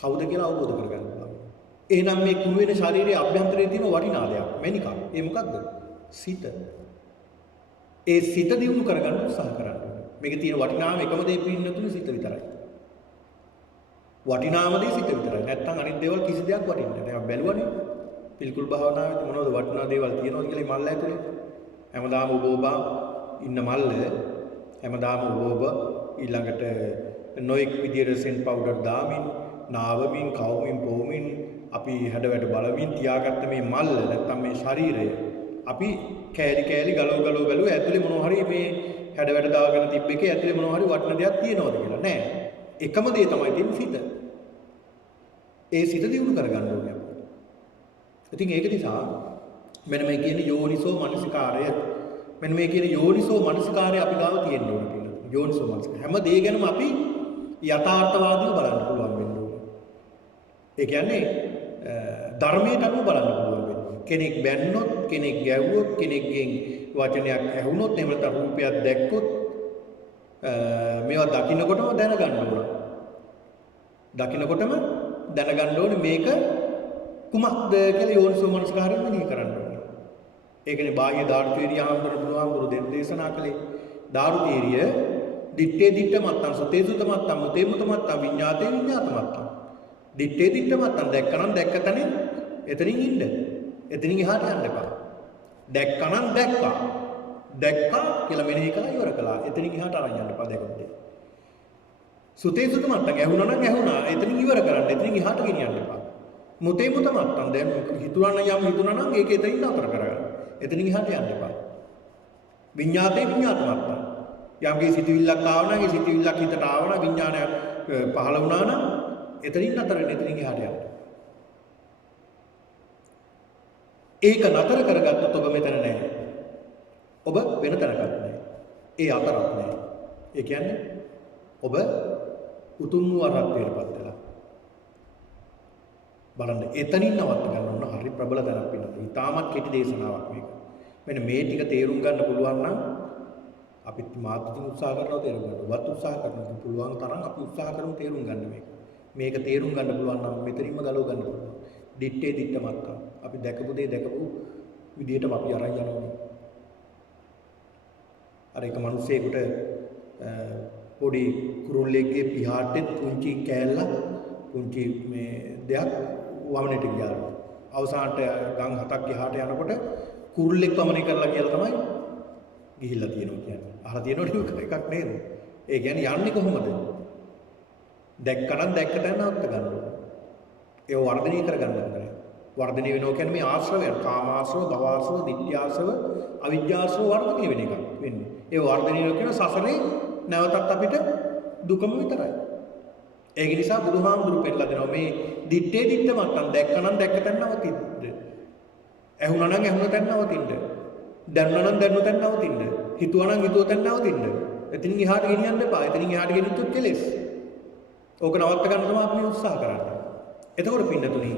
කවුද කියලා අවබෝධ කරගන්න පුළුවන්. එහෙනම් මේ කුණු වෙන ශරීරයේ අභ්‍යන්තරයේ තියෙන වටිනා දෙයක් මෙනිකා. ඒ මොකක්ද? සිත. ඒ සිත දියුණු කරගන්න උත්සාහ කරන්න. මේකේ තියෙන වටිනාම එකම දේ පින්නතුනේ සිත විතරයි. වටිනාම දේ සිත විතරයි. නැත්තම් අනිත් දේවල් කිසි දෙයක් වටින්නේ නැහැ. දැන් බැලුවනේ. පිළිකුල් භාවනාවේදී මොනවද වටිනා දේවල් තියෙනවද කියලා මල්ල ඇතුලේ. හැමදාම ඔබ ඉන්න මල්ල හැමදාම ඔබ ඊළඟට නොයෙක් විදියට සෙන් පවුඩර් දාමින් නාවමින් කවමින් පොවමින් අපි හැඩවැඩ බලමින් තියාගත්ත මේ මල්ල නැත්තම් මේ ශරීරය අපි කෑලි කෑලි ගලව ගලව බැලුවා ඇතුලේ මොනවා හරි මේ හැඩවැඩ දාගෙන තිබ්බ එකේ ඇතුලේ මොනවා හරි වටින දෙයක් තියෙනවද කියලා නෑ. එකම දේ තමයි තියෙන්නේ සිත. ඒ සිත දියුණු කරගන්න ඕනේ අපි. ඉතින් ඒක නිසා මෙන්න මේ කියන යෝනිසෝ මනසිකාරය මෙන්න මේ කියන යෝනිසෝ මනසිකාරය අපි ගාව තියෙන්න ඕනේ කියලා. යෝනිසෝ මනසිකාරය හැම දේ ගැනම අපි යථාර්ථවාදීව බලන්න පුළුවන් වෙන්න ඕනේ. ඒ කියන්නේ ධර්මයට අනුව බලන්න පුළුවන් වෙන්න ඕනේ. කෙනෙක් බැන්නොත්, කෙනෙක් ගැව්වොත්, කෙනෙක්ගෙන් වචනයක් ඇහුනොත්, එහෙම නැත්නම් රූපයක් දැක්කොත් මේවා දකින්නකොටම දැනගන්න ඕනේ. දකින්නකොටම දැනගන්න ඕනේ මේක කුමක්ද කියලා යෝනිසෝ මනසිකාරයෙන් මෙනෙහි කරන්න ඕනේ. ඒකනේ බාහ්‍ය දාර්ථීරිය ආම්දුරු දේශනා කළේ. දාර්ථීරිය දිත්තේ දිත්ත මත්තං සුතේ සුත මත්තං මුතේ මුත මත්තං විඤ්ඤාතේ විඤ්ඤාත මත්තං. දිත්තේ දිත්ත මත්තං දැක්කනම් දැක්කතනේ එතනින් ඉන්න. එතනින් එහාට යන්න එපා. දැක්කනම් දැක්කා. දැක්කා කියලා මෙනෙහි කළා ඉවර කළා. එතනින් එහාට අරන් යන්න එපා දැක්කොත්. සුතේ සුත මත්තං ඇහුණා නම් ඇහුණා. එතනින් ඉවර කරන්න. එතනින් එහාට ගෙනියන්න එපා. මුතේ මුත මත්තං දැන් හිතුණා නම් ඒක එතනින් නතර කරගන්න. එතනින් එහාට යන්න එපා. විඤ්ඤාතේ විඤ්ඤාත මත්තං. යම්කි සිතුවිල්ලක් ආව නම් ඒ සිතුවිල්ලක් හිතට ආව නම් විඥානය පහළ වුණා නම් එතනින් නතර වෙන්න එතනින් එහාට යන්න. ඒක නතර කරගත්තොත් ඔබ මෙතන නැහැ. ඔබ වෙන තැනක නැහැ. ඒ අතරක් නැහැ. ඒ කියන්නේ ඔබ උතුම් වූ අරහත්ත්වයටපත් වෙලා. බලන්න එතනින් නවත්ත ගන්න ඕන හරි ප්‍රබල තැනක් වෙනවා. ඊටමත් කෙටි දේශනාවක් මේක. මෙන්න මේ ටික තේරුම් ගන්න පුළුවන් නම් අපි මාත්‍රික උත්සාහ කරනවා තේරුම් ගන්න. වත් උත්සාහ කරනවා පුළුවන් තරම් අපි උත්සාහ කරමු තේරුම් ගන්න මේක. මේක තේරුම් ගන්න පුළුවන් නම් මෙතනින්ම ගලව ගන්න පුළුවන්. දිත්තේ දිත්ත මත්තා. අපි දැකපු දේ දැකපු විදිහටම අපි අරන් යනවා. අර එක මිනිහෙකුට පොඩි කුරුල්ලෙක්ගේ පිහාටෙත් පුංචි කෑල්ල පුංචි මේ දෙයක් වමනට ගියා. අවසානට ගම් 7ක් එහාට යනකොට කුරුල්ලෙක් වමනේ කරලා කියලා තමයි ගිහිල්ලා තියෙනවා කියන්නේ. අහලා තියෙනවනේ එකක් නේද? ඒ කියන්නේ යන්නේ කොහොමද? දැක්කනම් දැක්ක තැන නවත්ත ගන්න ඕනේ. ඒව වර්ධනය කර ගන්න ඕනේ. වර්ධනය වෙනවා කියන්නේ මේ ආශ්‍රවයන්, කාමාශ්‍රව, භවආශ්‍රව, ditthිආශ්‍රව, අවිජ්ජාශ්‍රව වර්ධනය වෙන එකක් වෙන්නේ. ඒ වර්ධනය කියන සසරේ නැවතත් අපිට දුකම විතරයි. ඒක නිසා බුදුහාමුදුරු පෙන්නලා දෙනවා මේ දිත්තේ දිත්ත මත්තන් දැක්කනම් දැක්ක තැන නවතින්න. ඇහුණා නම් ඇහුණ තැන නවතින්න. දැන්නා නම් දැන්න තැන නවතින්න. හිතුවා නම් හිතුව තැන නවතින්න. එතනින් එහාට ගෙනියන්න එපා. එතනින් එහාට ගෙනියුත් කෙලෙස්. ඕක නවත්ත ගන්න තමයි අපි උත්සාහ කරන්නේ. එතකොට පින්නතුනි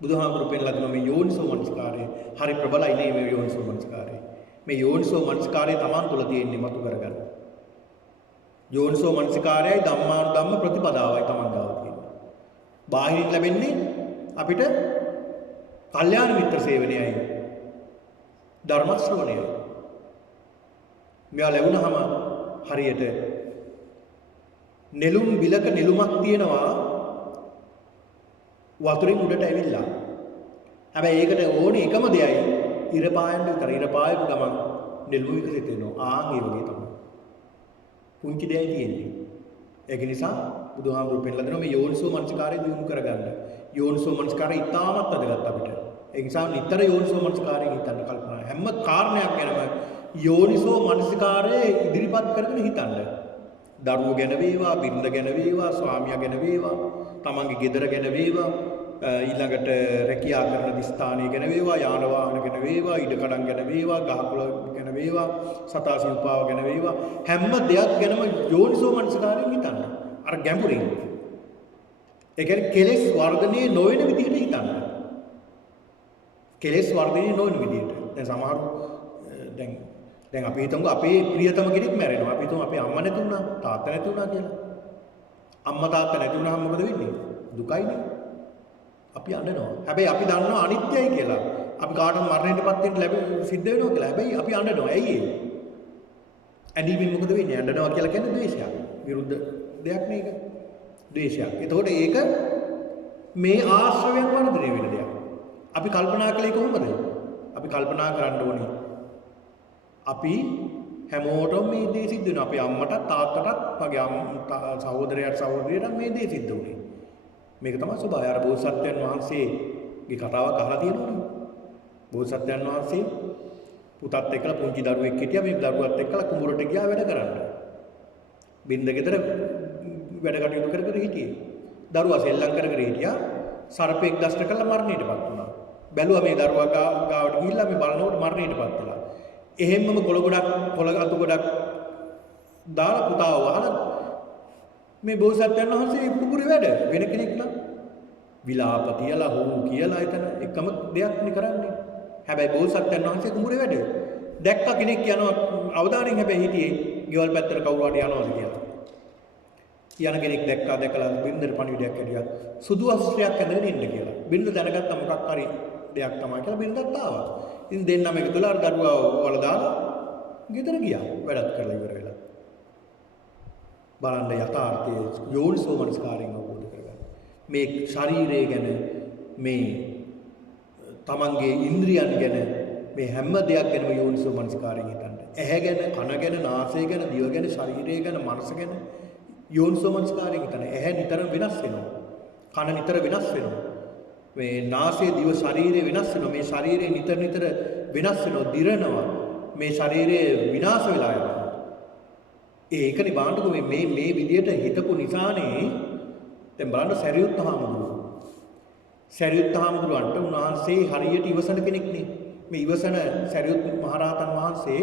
බුදුහාමුදුරු පෙන්නලා දෙනවා මේ යෝනිසෝ මනස්කාරය හරි ප්‍රබලයි නේ මේ යෝනිසෝ මනස්කාරය. මේ යෝනිසෝ මනස්කාරය Taman තුල තියෙන්නේ මතු කරගන්න. යෝනිසෝ මනසිකාරයයි ධම්මානුධම්ම ප්‍රතිපදාවයි Taman ගාව තියෙන්නේ. බාහිරින් ලැබෙන්නේ අපිට කල්යාණ මිත්‍ර සේවනයයි ධර්ම ශ්‍රවණයයි. මෙයා ලැබුණාම හරියට නෙළුම් බිලක නෙළුමක් තියෙනවා වතුරින් උඩට ඇවිල්ලා. හැබැයි ඒකට ඕනේ එකම දෙයයි ඉර පායන්න විතර. ඉර පායපු ගමන් නෙළුම විකසිත වෙනවා. ආන් ඒ වගේ තමයි. පුංචි දෙයයි තියෙන්නේ. ඒක නිසා බුදුහාමුදුරු පෙන්නලා දෙනවා මේ යෝනිසෝ මනසිකාරය දියුණු කරගන්න. යෝනිසෝ මනසිකාරය ඉතාමත් වැදගත් අපිට. ඒ නිසා නිතර යෝනිසෝ මනසිකාරයෙන් හිතන්න කල්පනා. හැම කාරණයක් ගැනම යෝනිසෝ මනසිකාරය ඉදිරිපත් කරගෙන හිතන්න. දරුවෝ ගැන වේවා, බිරිඳ ගැන වේවා, ස්වාමියා ගැන වේවා, තමන්ගේ ගෙදර ගැන වේවා, ඊළඟට රැකියා කරන ස්ථානය ගැන වේවා, යාන වාහන ගැන වේවා, ඉඩකඩම් ගැන වේවා, ගහකොළ ගැන වේවා, සතා සිව්පාව ගැන වේවා, හැම දෙයක් ගැනම යෝනිසෝ මනසිකාරයෙන් හිතන්න. අර ගැඹුරින්. ඒ කියන්නේ කෙලෙස් වර්ධනය නොවන විදිහට හිතන්න. කෙලෙස් වර්ධනය නොවන විදිහට. දැන් සමහර දැන් අපි හිතමු අපේ ප්‍රියතම කෙනෙක් මැරෙනවා. අපි හිතමු අපේ අම්මා නැති වුණා, තාත්තා නැති වුණා කියලා. අම්මා තාත්තා නැති වුණාම මොකද වෙන්නේ? දුකයිනේ. අපි අඬනවා. හැබැයි අපි දන්නවා අනිත්‍යයි කියලා. අපි කාටවත් මරණයටපත් වෙන්න සිද්ධ වෙනවා කියලා. හැබැයි අපි අඬනවා. ඇයි ඒ? ඇඬීමෙන් මොකද වෙන්නේ? අඬනවා කියලා කියන්නේ ද්වේෂයක්. විරුද්ධ දෙයක් මේක. ද්වේෂයක්. එතකොට ඒක මේ ආශ්‍රවයන් වර්ධනය වෙන දෙයක්. අපි කල්පනා කළේ කොහොමද? අපි කල්පනා කරන්න ඕනේ අපි හැමෝටම මේ දේ සිද්ධ වෙනවා. අපේ අම්මටත් තාත්තටත් මගේ සහෝදරයාට සහෝදරියටත් මේ දේ සිද්ධ වුණේ. මේක තමයි ස්වභාවය. අර බෝසත්යන් වහන්සේගේ කතාවක් අහලා තියෙනවනේ. බෝසත්යන් වහන්සේ පුතත් එක්කලා පුංචි දරුවෙක් හිටියා. මේ දරුවත් එක්කලා කුඹුරට ගියා වැඩ කරන්න. බින්ද ගෙදර වැඩ කටයුතු කර කර හිටියේ. දරුවා සෙල්ලම් කර කර හිටියා. සර්පෙක් දෂ්ට කළා මරණයටපත් වුණා. බැලුවා මේ දරුවා ගාවට ගිහිල්ලා මේ බලනකොට මරණයටපත් වෙලා. එහෙම්මම කොළ අතු ගොඩක් දාලා පුතාව වහලා මේ බෝසත්යන් වහන්සේ කුඹුරේ වැඩ වෙන කෙනෙක් නම් විලාප තියලා හොරු කියලා එතන එකම දෙයක් නේ කරන්නේ. හැබැයි බෝසත්යන් වහන්සේ කුඹුරේ වැඩ දැක්ක කෙනෙක් යනවා අවදානෙන් හැබැයි හිටියේ ගෙවල් පැත්තට කවුරු හරි යනවාද කියලා. යන කෙනෙක් දැකලා බින්දර පණිවිඩයක් ඇදියා සුදු වස්ත්‍රයක් ඇඳගෙන ඉන්න කියලා. බින්ද දැනගත්තා මොකක් හරි දෙයක් තමයි කියලා බින්දත් ආවා. ඉතින් දෙන්නම එකතුලා අර දරුවා වල දාලා ගෙදර ගියා වැඩත් කරලා ඉවර වෙලා. බලන්න යථාර්ථයේ යෝනිසෝ මනස්කාරයෙන් අවබෝධ කරගන්න. මේ ශරීරය ගැන මේ තමන්ගේ ඉන්ද්‍රියන් ගැන මේ හැම දෙයක් ගැනම යෝනිසෝ මනස්කාරයෙන් හිතන්න. ඇහැ ගැන, කන ගැන, නාසය ගැන, දිව ගැන, ශරීරය ගැන, මනස ගැන යෝනිසෝ මනස්කාරයෙන් හිතන්න. ඇහැ නිතරම වෙනස් වෙනවා. කන නිතර වෙනස් වෙනවා. මේ නාසය, දිව, ශරීරය වෙනස් වෙනවා. මේ ශරීරය නිතර වෙනස් වෙනවා, දිරනවා. මේ ශරීරය විනාශ වෙලා යනවා. ඒකනේ බාණ්ඩකෝ මේ විදියට හිතපු නිසානේ දැන් බලන්න සරියුත් හාමුදුරුවන්ට උන්වහන්සේ හරියට ඉවසන කෙනෙක් නේ. මේ ඉවසන සරියුත් මහරහතන් වහන්සේ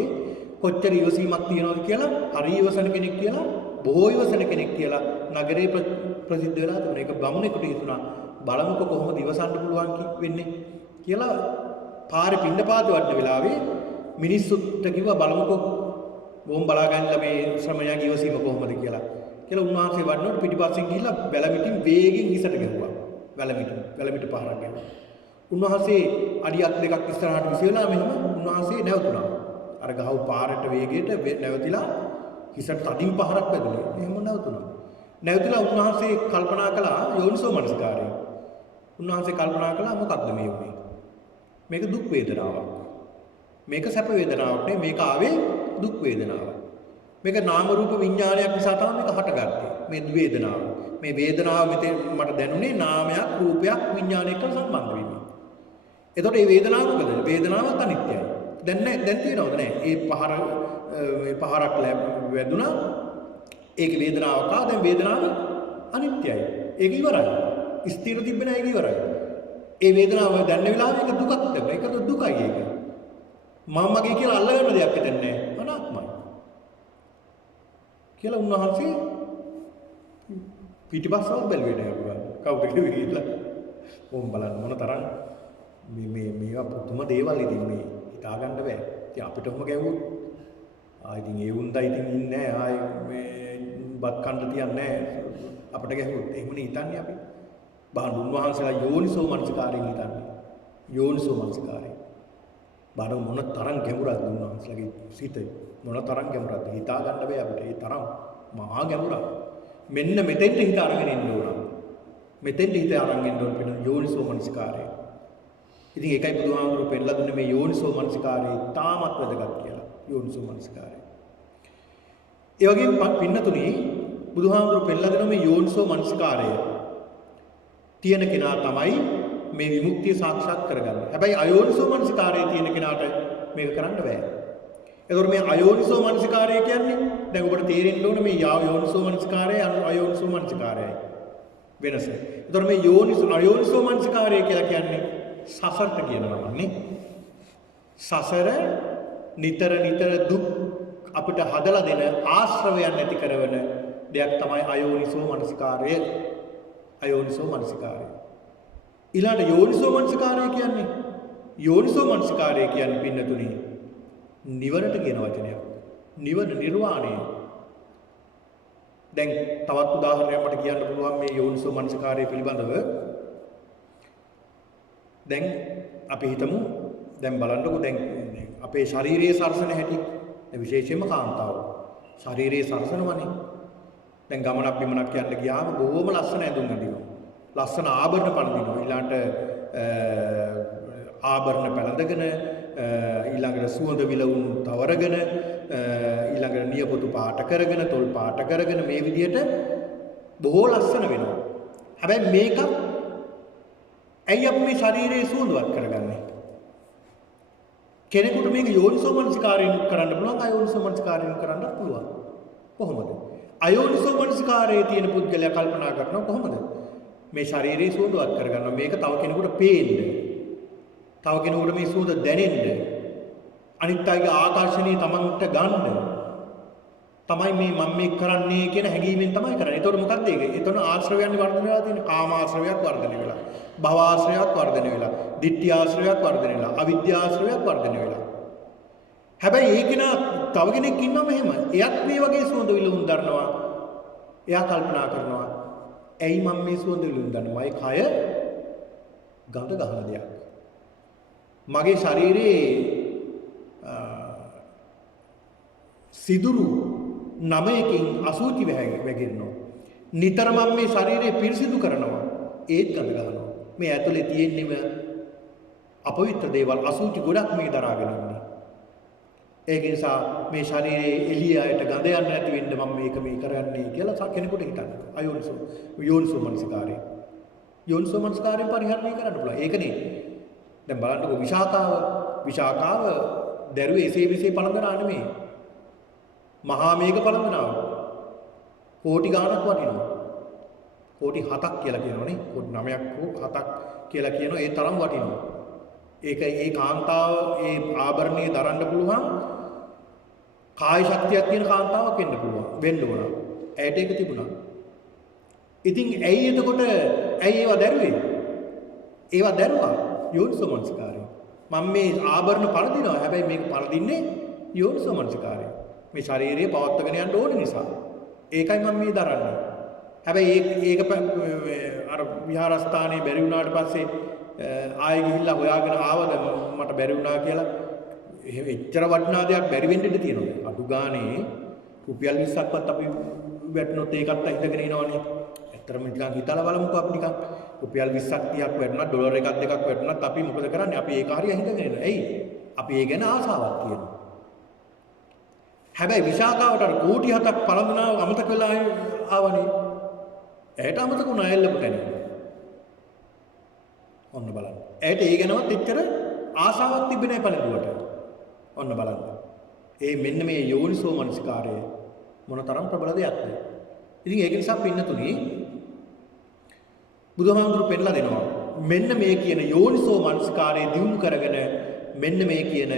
කොච්චර ඉවසීමක් තියනවද කියලා හරි ඉවසන කෙනෙක් කියලා බොහෝ ඉවසන කෙනෙක් කියලා නගරේ ප්‍රසිද්ධ වෙලා තිබුණා. ඒක බමුණෙකුට හිතුණා බලමුකෝ කොහොමද ඉවසන්න පුළුවන් වෙන්නේ කියලා පාරේ පින්නපාත වඩන වෙලාවේ මිනිස්සුන්ට කිව්වා බලමුකෝ බොම් බලා ගන්නලා මේ ශ්‍රමණයාගේ ඉවසීම කොහොමද කියලා උන්වහන්සේ වඩනකොට පිටිපස්සෙන් ගිහිල්ලා වැලමිටින් වේගෙන් ඉසට ගැහුවා. වැලමිට පහරක් ගැහුවා. උන්වහන්සේ අඩියක් දෙකක් ඉස්සරහට විසෙලා මෙහෙම උන්වහන්සේ නැවතුණා. අර ගහව පාරට වේගයට නැවතිලා හිසට තදින් පහරක් වැදුනේ. එහෙම නැවතුණා. නැවතිලා උන්වහන්සේ කල්පනා කළා යෝනිසෝ මනසිකාරය. උන්වහන්සේ කල්පනා කළා මොකක්ද මේ වුනේ? මේක දුක් වේදනාවක්. මේක සැප වේදනාවක් නෙවෙයි මේක ආවේ දුක් වේදනාවක්. මේක නාම රූප විඥානයක් නිසා තමයි මේක හටගත්තේ. මේ වේදනාව. මේ වේදනාව මට දැනුනේ නාමයක්, රූපයක්, විඥානයක සම්බන්ධ වෙන්නේ. එතකොට මේ වේදනාව මොකද? වේදනාවත් අනිත්‍යයි. දැන් තියෙනවද නැහැ? මේ පහරක් වැදුනා. ඒකේ වේදනාවක් ආවා. දැන් වේදනාව අනිත්‍යයි. ඒක ඉවරයි. ස්ථිර තිබෙන එක ඉවරයි. ඒ වේදනාව දැනන වෙලාවෙ ඒක දුකක් තමයි. ඒක දුකයි ඒක. මම මගේ කියලා අල්ලගන්න දෙයක් හිතන්නේ නැහැ. අනාත්මයි. කියලා උන්වහන්සේ පිටිපස්සව බැලුවේ නෑ කවුද කියලා. ඕම් බලන්න මොන තරම් මේවා පුදුම දේවල් ඉතින් මේ හිතා ගන්න බෑ. ඉතින් අපිටම ගැවුවොත් ඉතින් ඒ වුන්දා ඉතින් ඉන්නේ ආයි මේ බත් කන්න තියන්නේ අපිට ගැහුවොත් එහෙමනේ හිතන්නේ අපි. බාහුන් උන්වහන්සේලා යෝනිසෝ මනසිකාරයෙන් හිතන්නේ. යෝනිසෝ මනසිකාරයෙන්. බාහුන් මොන තරම් ගැඹුරක්ද උන්වහන්සේලාගේ සිත. මොන තරම් ගැඹුරක්ද හිතා ගන්න බෑ අපිට. ඒ තරම් මහා ගැඹුරක්. මෙන්න මෙතෙන්ට හිත අරගෙන ඉන්න ඕන. මෙතෙන්ට හිත අරගෙන ඉන්න ඕන වෙන යෝනිසෝ මනසිකාරය. ඉතින් ඒකයි බුදුහාමුදුරුවෝ පෙන්නලා දුන්නේ මේ යෝනිසෝ මනසිකාරය තාමත් වැදගත් කියලා. යෝනිසෝ මනසිකාරය. ඒ වගේම පින්නතුණි බුදුහාමුදුරුවෝ පෙන්නලා දෙන මේ යෝනිසෝ මනසිකාරය තියෙන කෙනා තමයි මේ විමුක්තිය සාක්ෂාත් කරගන්නේ. හැබැයි අයෝනිසෝ මනසිකාරයේ තියෙන කෙනාට මේක කරන්න බෑ. එතකොට මේ අයෝනිසෝ මනසිකාරය කියන්නේ දැන් ඔබට තේරෙන්න ඕනේ මේ යෝනිසෝ මනසිකාරය අයෝනිසෝ මනසිකාරයයි වෙනස. එතකොට මේ අයෝනිසෝ මනසිකාරය කියලා කියන්නේ සසරට කියනවා නේ. සසර නිතර දුක් අපිට හදලා දෙන ආශ්‍රවයන් නැති කරන දෙයක් තමයි අයෝනිසෝ මනසිකාරය. අයෝනිසෝ මනසිකාරය. ඊළඟ යෝනිසෝ මනසිකාරය කියන්නේ යෝනිසෝ මනසිකාරය කියන්නේ පින්නතුණි නිවනට කියන වචනයක්. නිවන නිර්වාණය. දැන් තවත් උදාහරණයක් මට කියන්න පුළුවන් මේ යෝනිසෝ මනසිකාරය පිළිබඳව. දැන් අපි හිතමු දැන් බලන්නකො දැන් අපේ ශාරීරියේ සරසන හැටි විශේෂයෙන්ම කාන්තාව ශාරීරියේ සරසනවනේ. දැන් ගමනක් බිමනක් යන්න ගියාම බොහොම ලස්සන ඇඳුම් අඳිනවා. ලස්සන ආභරණ පළඳිනවා. ඊළාට ආභරණ පැළඳගෙන ඊළඟට සුවඳ විලවුන් තවරගෙන ඊළඟට නියපොතු පාට කරගෙන තොල් පාට කරගෙන මේ විදිහට බොහෝ ලස්සන වෙනවා. හැබැයි මේක ඇයි අපි මේ ශරීරයේ සුවඳවත් කරගන්නේ? කෙනෙකුට මේක යෝනිසෝමනසිකාරයෙන් කරන්න පුළුවන්, අයෝනිසෝමනසිකාරයෙන් කරන්න පුළුවන්. කොහොමද? අයෝනිසෝමනසිකාරයේ තියෙන පුද්ගලයා කල්පනා කරනවා කොහොමද? මේ ශරීරයේ සුවඳවත් කරගන්නවා. මේක තව කෙනෙකුට පේන්න. තව කෙනෙකුට මේ සුවඳ දැනෙන්න. අනිත් අයගේ ආකර්ෂණීය තමන්ට ගන්න. තමයි මේ මම මේ කරන්නේ කියන හැඟීමෙන් තමයි කරන්නේ. ඒතකොට මොකක්ද ඒක? ඒතන ආශ්‍රවයන් වර්ධනය වෙලා තියෙන කාම ආශ්‍රවයක් වර්ධනය වෙලා, භව ආශ්‍රවයක් වර්ධනය වෙලා, ditthi ආශ්‍රවයක් වර්ධනය වෙලා, අවිද්‍යා ආශ්‍රවයක් වර්ධනය වෙලා. හැබැයි ඒකින තව කෙනෙක් ඉන්නවම එහෙම. එයත් මේ වගේ සුවඳ විලවුන් දරනවා. එයා කල්පනා කරනවා ඇයි මම මේ සුවඳ විලවුන් දරනවා? ඒ කය ගඳ ගහන දෙයක්. මගේ ශරීරයේ සිදුරු 9කින් අසුචි වැගෙනවා. නිතර මම මේ ශරීරය පිරිසිදු කරනවා. ඒත් ගඳ ගන්නවා. මේ ඇතුලේ තියෙන්නේම අපවිත්‍ර දේවල් අසුචි ගොඩක් මේ දරාගෙන ඉන්නේ. ඒක නිසා මේ ශරීරයේ එළියට ගඳ යන්න නැති වෙන්න මම මේක මේ කරන්නේ කියලා කෙනෙකුට හිතන්න. යෝනිසෝ මනසිකාරය. යෝනිසෝ මනසිකාරයෙන් පරිහරණය කරන්න පුළුවන්. ඒකනේ. දැන් බලන්නකෝ විශාකාව දැරුවේ එසේ විසේ පළඳනා නෙමෙයි. මහා මේඝ පළඳනවා. කෝටි ගාණක් වටිනවා. කෝටි 7ක් කියලා කියනවනේ. කෝටි 9ක් හෝ 7ක් කියලා කියනවා. ඒ තරම් වටිනවා. ඒක ඒ කාන්තාව ඒ ආභරණයේ දරන්න පුළුවන් කාය ශක්තියක් තියෙන කාන්තාවක් වෙන්න ඕන. ඇයට ඒක තිබුණා. ඉතින් ඇයි එතකොට ඒවා දැරුවේ? ඒවා දැරුවා යෝනිසෝ මනසිකාරය. මම මේ ආභරණ පළඳිනවා. හැබැයි මේක පළඳින්නේ යෝනිසෝ මනසිකාරය. මේ ශරීරය පවත්වාගෙන යන්න ඕන නිසා. ඒකයි මම මේ දරන්නේ. හැබැයි ඒක අර විහාරස්ථානයේ බැරි වුණාට පස්සේ ආයෙ ගිහිල්ලා හොයාගෙන ආවද මට බැරි වුණා කියලා එහෙම එච්චර වටිනා දෙයක් බැරි වෙන්න ඉඩ තියෙනවා. අඩු ගානේ රුපියල් 20ක්වත් අපි වැටුනොත් ඒකත් හිතගෙන ඉනවනේ. ඇත්තටම නිකන් හිතලා බලමුකෝ අපි නිකන් රුපියල් 20ක් 30ක් වැටුණා ඩොලර් එකක් දෙකක් වැටුණාත් අපි මොකද කරන්නේ? අපි ඒක හරිය හිතගෙන ඉන්නවා. ඇයි? අපි ඒ ගැන ආසාවක් තියෙනවා. හැබැයි විශාකාවට අර කෝටි 7ක් පළඳනාව අමතක වෙලා ආවනේ. ඇයට අමතක වුණා එල්ලපු තැන. ඔන්න බලන්න. ඇයට ඒ ගැනවත් එච්චර ආසාවක් තිබෙන්නේ නැහැ පළඳුවට. ඔන්න බලන්න. ඒ මෙන්න මේ යෝනිසෝ මනසිකාරය මොනතරම් ප්‍රබල දෙයක්ද? ඉතින් ඒක නිසා පින්නතුනි බුදුහාමුදුරු පෙන්නලා දෙනවා. මෙන්න මේ කියන යෝනිසෝ මනසිකාරය දියුණු කරගෙන මෙන්න මේ කියන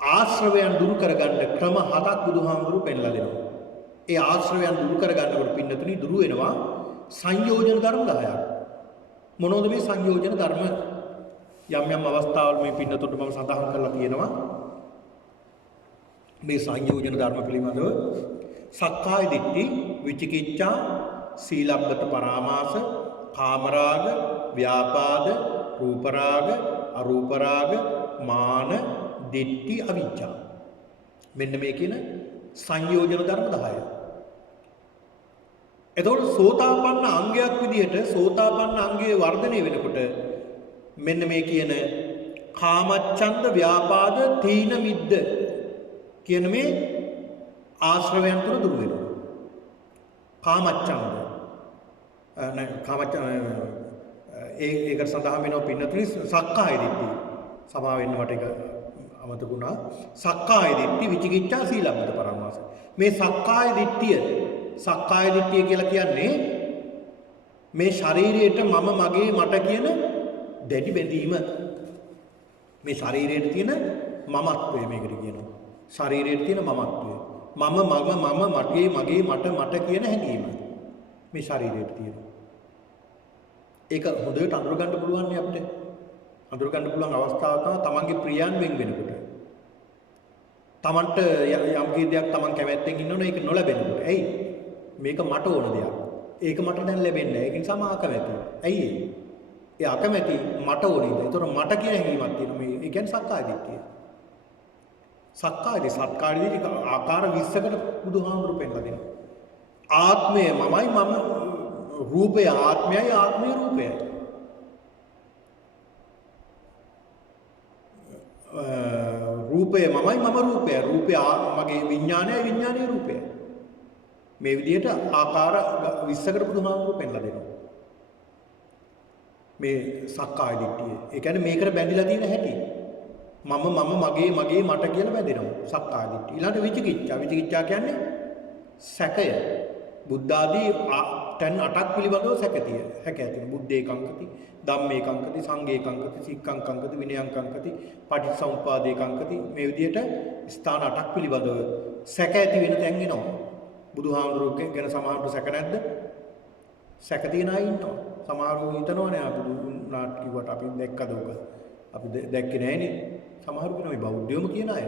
ආශ්‍රවයන් දුරු කරගන්න ක්‍රම 7ක් බුදුහාමුදුරු පෙන්නලා දෙනවා. ඒ ආශ්‍රවයන් දුරු කරගන්නකොට පින්නතුනි දුරු වෙනවා සංයෝජන ධර්ම 10ක්. මොනවද මේ සංයෝජන ධර්ම? යම් අවස්ථාවල මේ පින්නතුන්ට මම සඳහන් කරලා තියෙනවා. මේ සංයෝජන ධර්ම පිළිබඳව සක්කාය දිට්ඨි, විචිකිච්ඡා, සීලබ්බත පරාමාස, කාමරාග, ව්‍යාපාද, රූපරාග, අරූපරාග, මාන, දිට්ඨි, අවිජ්ජා. මෙන්න මේ කියන සංයෝජන ධර්ම 10. එතකොට සෝතාපන්න අංගයක් විදිහට සෝතාපන්න අංගයේ වර්ධනය වෙනකොට මෙන්න මේ කියන කාමච්ඡන්ද, ව්‍යාපාද, තීන මිද්ද කියන මේ ආශ්‍රවයන් තුන දුරු වෙනවා. කාමච්ඡන්ද ඒකට සඳහන් වෙනවා පින්නතුනි සක්කාය දිට්ඨි. සමා වෙන්න මට ඒක අමතකුණා. සක්කාය දිට්ඨි, විචිකිච්ඡා, සීලබ්බත පරාමාස. මේ සක්කාය දිට්ඨිය කියලා කියන්නේ මේ ශරීරයට මම මගේ මට කියන දැඩි බැඳීම. මේ ශරීරයට තියෙන මමත්වය මේකට කියනවා. ශරීරයට තියෙන මමත්වය. මගේ මට කියන හැඟීම. මේ ශරීරයට තියෙනවා. ඒක හොඳට අඳුරගන්න පුළුවන් නේ අපිට. අඳුරගන්න පුළුවන් අවස්ථාව තමයි තමන්ගේ ප්‍රියයන් වෙනකොට. තමන්ට යම් දෙයක් තමන් කැමැත්තෙන් ඉන්නවනේ ඒක නොලැබෙනකොට. ඇයි? මේක මට ඕන දෙයක්. ඒක මට දැන් ලැබෙන්නේ නැහැ. ඒක නිසා මම අකමැතියි. ඇයි ඒ අකමැති මට ඕනේ. ඒතර මට කියන හැඟීමක් තියෙනවා. මේ ඒ කියන්නේ සක්කාය දිට්ඨිය. සක්කාය දිට්ඨිය ආකාර 20කට බුදුහාමුදුරු පෙන්නලා දෙනවා. ආත්මය මමයි, මම රූපය ආත්මයයි, ආත්මය රූපයයි. රූපය මමයි මම රූපය. රූපය මගේ විඥානයයි විඥානයේ රූපය. මේ විදිහට ආකාර 20කට බුදුහාමුදුරුවෝ පෙන්ලා දෙනවා. මේ සක්කාය දිට්ඨිය. ඒ කියන්නේ මේකට බැඳිලා තියෙන හැටි. මම මගේ මට කියලා බැඳෙනවා. සක්කාය දිට්ඨිය. ඊළඟට විචිකිච්ඡා. විචිකිච්ඡා කියන්නේ සැකය. බුද්ධ ආදී තැන් 8ක් පිළිබඳව සැකතිය. හැක ඇතින බුද්ධේ කංකති, ධම්මේ කංකති, සංඝේ කංකති, සික්ඛං කංකති, විනයං කංකති, පටිච්චසමුප්පාදේ කංකති. මේ විදිහට ස්ථාන 8ක් පිළිබඳව සැක ඇති වෙන තැන් එනවා. බුදුහාමුදුරුවෝ ගැන සමහරට සැක නැද්ද? සැක තියන අය ඉන්නවා. සමහරව හිතනවනේ බුදුනාට කිව්වට අපි දැක්කද උක? අපි දැක්කේ නැහනේ. සමහරු කියනවා මේ බෞද්ධයෝම කියන අය.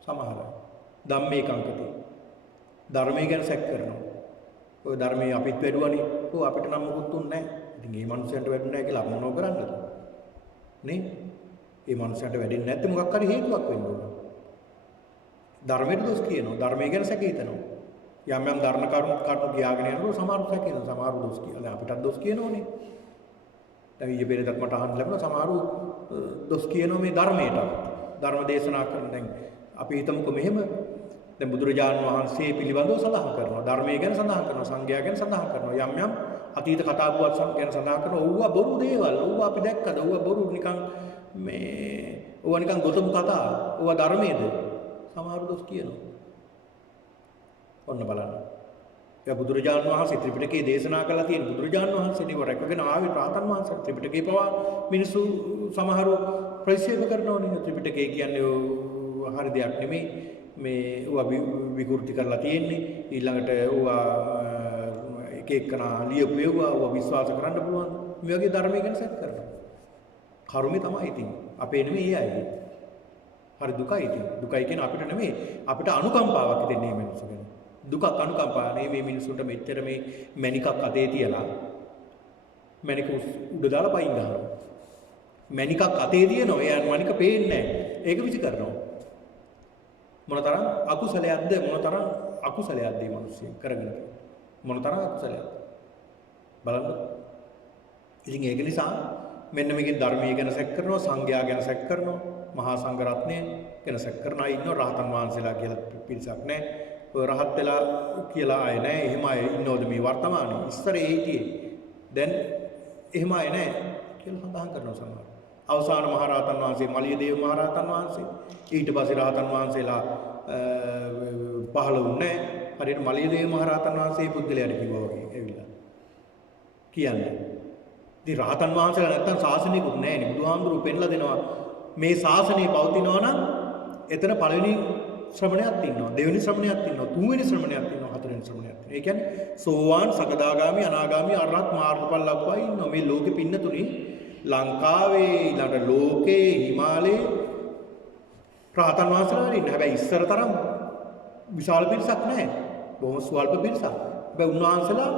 සමහර ධම්මේ කංකති. ධර්මයේ ගැන සැක කරනවා. ඔය ධර්මයේ අපිත් වැඩුවනේ. ඔව් අපිට නම් මොකුත් උන්නේ නැහැ. ඉතින් මේ මනුස්සයන්ට වැඩුන්නේ නැහැ කියලා මොනව කරන්නද? නේ? මේ මනුස්සයන්ට වැඩෙන්නේ නැත්නම් මොකක් හරි හේතුවක් වෙන්න ඕන. ධර්මයට දොස් කියනවා. ධර්මයේ ගැන සැක හිතනවා. යම් යම් ධර්ම කරුණු කියාගෙන යනකොට සමහරු සැක හිතනවා. සමහරු දොස් කියලා අපිටත් දොස් කියනෝනේ. දැන් ඊයේ පෙරේදත් මට අහන්න ලැබුණා සමහරු දොස් කියනවා මේ ධර්මයට. ධර්ම දේශනා කරන දැන් අපි හිතමුකෝ මෙහෙම දැන් බුදුරජාණන් වහන්සේ පිළිබඳව සඳහන් කරනවා. ධර්මයේ ගැන සඳහන් කරනවා. සංඝයා ගැන සඳහන් කරනවා. යම් යම් අතීත කතාබුවත් ගැන සඳහන් කරනවා. ඕවා බොරු දේවල්. ඕවා අපි දැක්කද? ඕවා බොරු නිකන් ඕවා නිකන් ගොතමු කතා. ඕවා ධර්මයේද? සමහරු දොස් කියනවා. ඔන්න බලන්න. ඒ බුදුරජාණන් වහන්සේ ත්‍රිපිටකයේ දේශනා කළා තියෙන බුදුරජාණන් වහන්සේ නිව රැකගෙන ආවේ රාතන් වහන්සේ. ත්‍රිපිටකේ පවා මිනිස්සු සමහරු ප්‍රතික්ෂේප කරනෝනේ. ත්‍රිපිටකේ කියන්නේ හරි දෙයක් නෙමෙයි. මේ ඌවා විකෘති කරලා තියෙන්නේ. ඊළඟට ඌවා එක එකනා ලියපු ඒවා ඌවා විශ්වාස කරන්න පුළුවන්. මේ වගේ ධර්මය ගැන සැක කරනවා. කර්මේ තමයි ඉතින්. අපේ නෙමෙයි ඒ අය. හරි දුකයි ඉතින්. දුකයි කියන්නේ අපිට නෙමෙයි. අපිට අනුකම්පාවක් දෙන්නේ මේ මිනිස්සු ගැන. දුකක් අනුකම්පාව නෙමෙයි මේ මිනිස්සුන්ට මෙච්චර මේ මණිකක් අතේ තියලා මණික උඩ දාලා පයින් ගහනවා. මණිකක් අතේ තියෙනවා. එයා මණික පේන්නේ නැහැ. ඒක විසි කරනවා. මොනතරම් අකුසලයක්ද මොනතරම් අකුසලයක්ද මේ මිනිස්සු කරගෙන මොනතරම් අකුසලයක්ද බලන්න. ඉතින් ඒක නිසා මෙන්න මේකේ ධර්මයේ ගැන සැක කරනවා, සංඝයා ගැන සැක කරනවා, මහා සංඝ රත්නය ගැන සැක කරන අය ඉන්නවා. රහතන් වහන්සේලා කියලා පිරිසක් නැහැ. ඔය රහත් වෙලා කියලා අය නැහැ. එහෙම අය ඉන්නවද මේ වර්තමානයේ? ඉස්සරේ හිටියේ. දැන් එහෙම අය නැහැ කියලා සඳහන් කරනවා සමහර. අවසාන මහරහතන් වහන්සේ මලියදේව මහරහතන් වහන්සේ ඊට පස්සේ රහතන් වහන්සේලා පහළ වුණේ හරියට මලියදේව මහරහතන් වහන්සේ පුද්ගලයාට කිව්වා වගේ ඇවිල්ලා කියන්නේ. ඉතින් රහතන් වහන්සේලා නැත්තම් ශාසනයකුත් නැහැ නේ. බුදුහාමුදුරුවෝ පෙන්ලා දෙනවා මේ ශාසනය පවතිනවා නම් එතන පළවෙනි ශ්‍රමණයක් ඉන්නවා, දෙවෙනි ශ්‍රමණයක් ඉන්නවා, තුන්වෙනි ශ්‍රමණයක් ඉන්නවා, හතරවෙනි ශ්‍රමණයක් ඉන්නවා. ඒ කියන්නේ සෝවාන්, සකදාගාමි, අනාගාමි, අරහත් මාර්ගඵල ලබපුවා ඉන්නවා. මේ ලෝකෙ පින්නතුනේ ලංකාවේ ඊළඟ ලෝකේ හිමාලයේ රහතන් වහන්සේලා ඉන්නේ. හැබැයි ඉස්සර තරම් විශාල පිරිසක් නැහැ. බොහොම ස්වල්ප පිරිසක්. හැබැයි උන්වහන්සේලා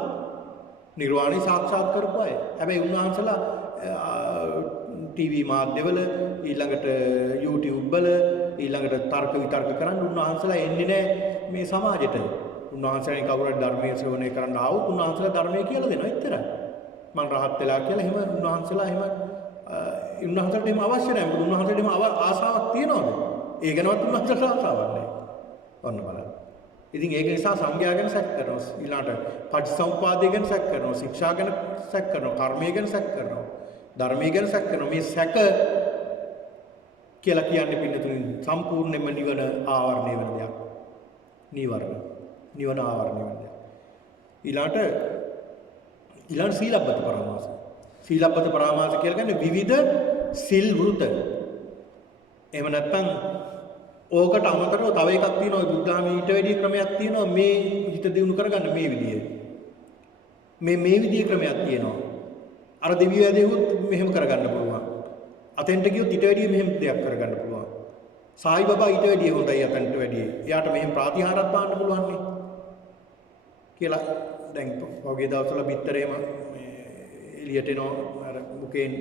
නිර්වාණය සාක්ෂාත් කරපු අය. හැබැයි උන්වහන්සේලා ටීවී මාධ්‍යවල ඊළඟට YouTube වල ඊළඟට තර්ක විතර්ක කරන්න උන්වහන්සේලා එන්නේ නැහැ මේ සමාජෙට. උන්වහන්සේලා කවුරු හරි ධර්මයේ ශ්‍රවණය කරන්න ආවොත් උන්වහන්සේලා ධර්මයේ කියලා දෙනවා එච්චරයි. මම රහත් වෙලා කියලා එහෙම උන්වහන්සේලා එහෙම උන්වහන්සේට එහෙම අවශ්‍ය නැහැ. මොකද උන්වහන්සේට එහෙම ආසාවක් තියනවද? ඒ ගැනවත් උන්වහන්සේට ආසාවක් නැහැ. ඔන්න බලන්න. ඉතින් ඒක නිසා සංඝයා ගැන සැක කරනවා. ඊළාට පටිච්චසමුපාදය ගැන සැක කරනවා. ශික්ෂා ගැන සැක කරනවා. කර්මය ගැන සැක කරනවා. ධර්මය ගැන සැක කරනවා. මේ සැක කියලා කියන්නේ පින්නතුනේ සම්පූර්ණයෙන්ම නිවන ආවරණය වෙන දෙයක්. නිවන ආවරණය වෙන දෙයක්. ඊළාට සීලබ්බත පරාමාස. සීලබ්බත පරාමාස කියලා කියන්නේ විවිධ සිල් වෘත. එහෙම නැත්නම් ඕකට අමතරව තව එකක් තියෙනවා. බුද්ධාමී ඊට වැඩි ක්‍රමයක් තියෙනවා. මේ හිත දියුණු කරගන්න මේ විදිය. මේ විදිය ක්‍රමයක් තියෙනවා. අර දිව්‍ය ඇදෙහුත් මෙහෙම කරගන්න පුළුවන්. අතෙන්ට ගියොත් ඊට වැඩිය මෙහෙම දෙයක් කරගන්න පුළුවන්. සායි බබා ඊට වැඩිය හොඳයි අතෙන්ට වැඩිය. එයාට මෙහෙම ප්‍රාතිහාරයක් පාන්න පුළුවන් නේ. කියලා දැන් පොගේ දවස්වල බිත්තරේම එළියට එනවා අර මුකෙන්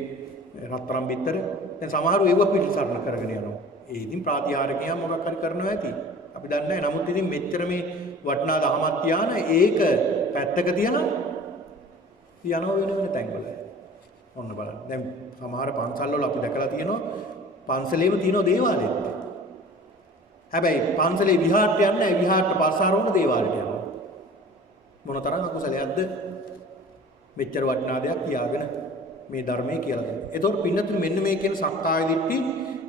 රත්තරන් බිත්තර. දැන් සමහරව ඒව පිළිසරණ කරගෙන යනවා. ඒ ඉතින් ප්‍රාතිහාරකයා මොකක් හරි කරනවා ඇති. අපි දන්නේ නැහැ. නමුත් ඉතින් මෙච්චර මේ වටිනා දහමක් තියාන ඒක පැත්තක තියනවා වෙන තැන්වල. ඔන්න බලන්න. දැන් සමහර පන්සල් වල අපි දැකලා තියෙනවා පන්සලේම තියෙන දේවාලෙත්. හැබැයි පන්සලේ විහාරට යන්නේ නැහැ. විහාරට පස්සාරවන දේවාලයට යනවා. මොනතරම් අකුසලයක්ද? මෙච්චර වටිනා දෙයක් කියාගෙන මේ ධර්මයේ කියලා දෙනවා. ඒතකොට පින්නතුනි මෙන්න මේ කියන සක්කාය දිට්ඨි,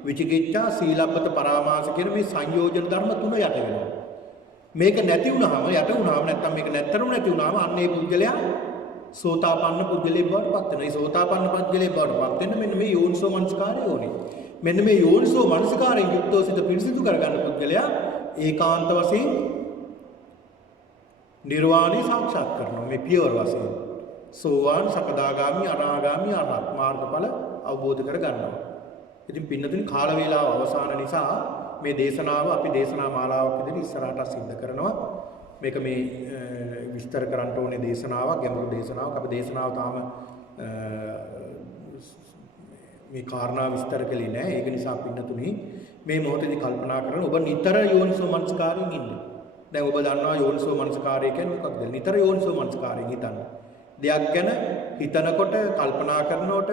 විචිකිච්ඡා, සීලබ්බත පරාමාස කියන මේ සංයෝජන ධර්ම තුන යට වෙනවා. මේක නැති වුනහම යට වුනහම නැත්තම් මේක නැත්තරම නැති වුනහම අන්න ඒ පුද්ගලයා සෝතාපන්න පුද්ගලයෙක් බවට පත් වෙනවා. ඒ සෝතාපන්න පුද්ගලයෙක් බවට පත් වෙන්න මෙන්න මේ යෝනිසෝ මනසිකාරය ඕනේ. මෙන්න මේ යෝනිසෝ මනසිකාරයෙන් යුක්තව සිත පිරිසිදු කරගන්න පුද්ගලයා ඒකාන්ත වශයෙන් නිර්වාණය සාක්ෂාත් කරනවා. මේ පියවර වශයෙන් සෝවාන්, සකදාගාමි, අනාගාමි, අරහත් මාර්ගඵල අවබෝධ කර ගන්නවා. ඉතින් පින්නතුනි කාල වේලාව අවසන් නිසා මේ දේශනාව අපි දේශනා මාලාවක් විදිහට ඉස්සරහට සිද්ධ කරනවා. මේක මේ විස්තර කරන්න ඕනේ දේශනාවක්, ගැඹුරු දේශනාවක්. අපි දේශනාව තාම මේ කාරණා විස්තර කළේ නැහැ. ඒක නිසා පින්නතුනි මේ මොහොතේදී කල්පනා කරන ඔබ නිතර යෝනිසෝ මනසිකාරයෙන් ඉන්න. දැන් ඔබ දන්නවා යෝනිසෝ මනසිකාරය කියන්නේ මොකක්ද? නිතර යෝනිසෝ මනසිකාරයෙන් හිතන්න. දෙයක් ගැන හිතනකොට, කල්පනා කරනකොට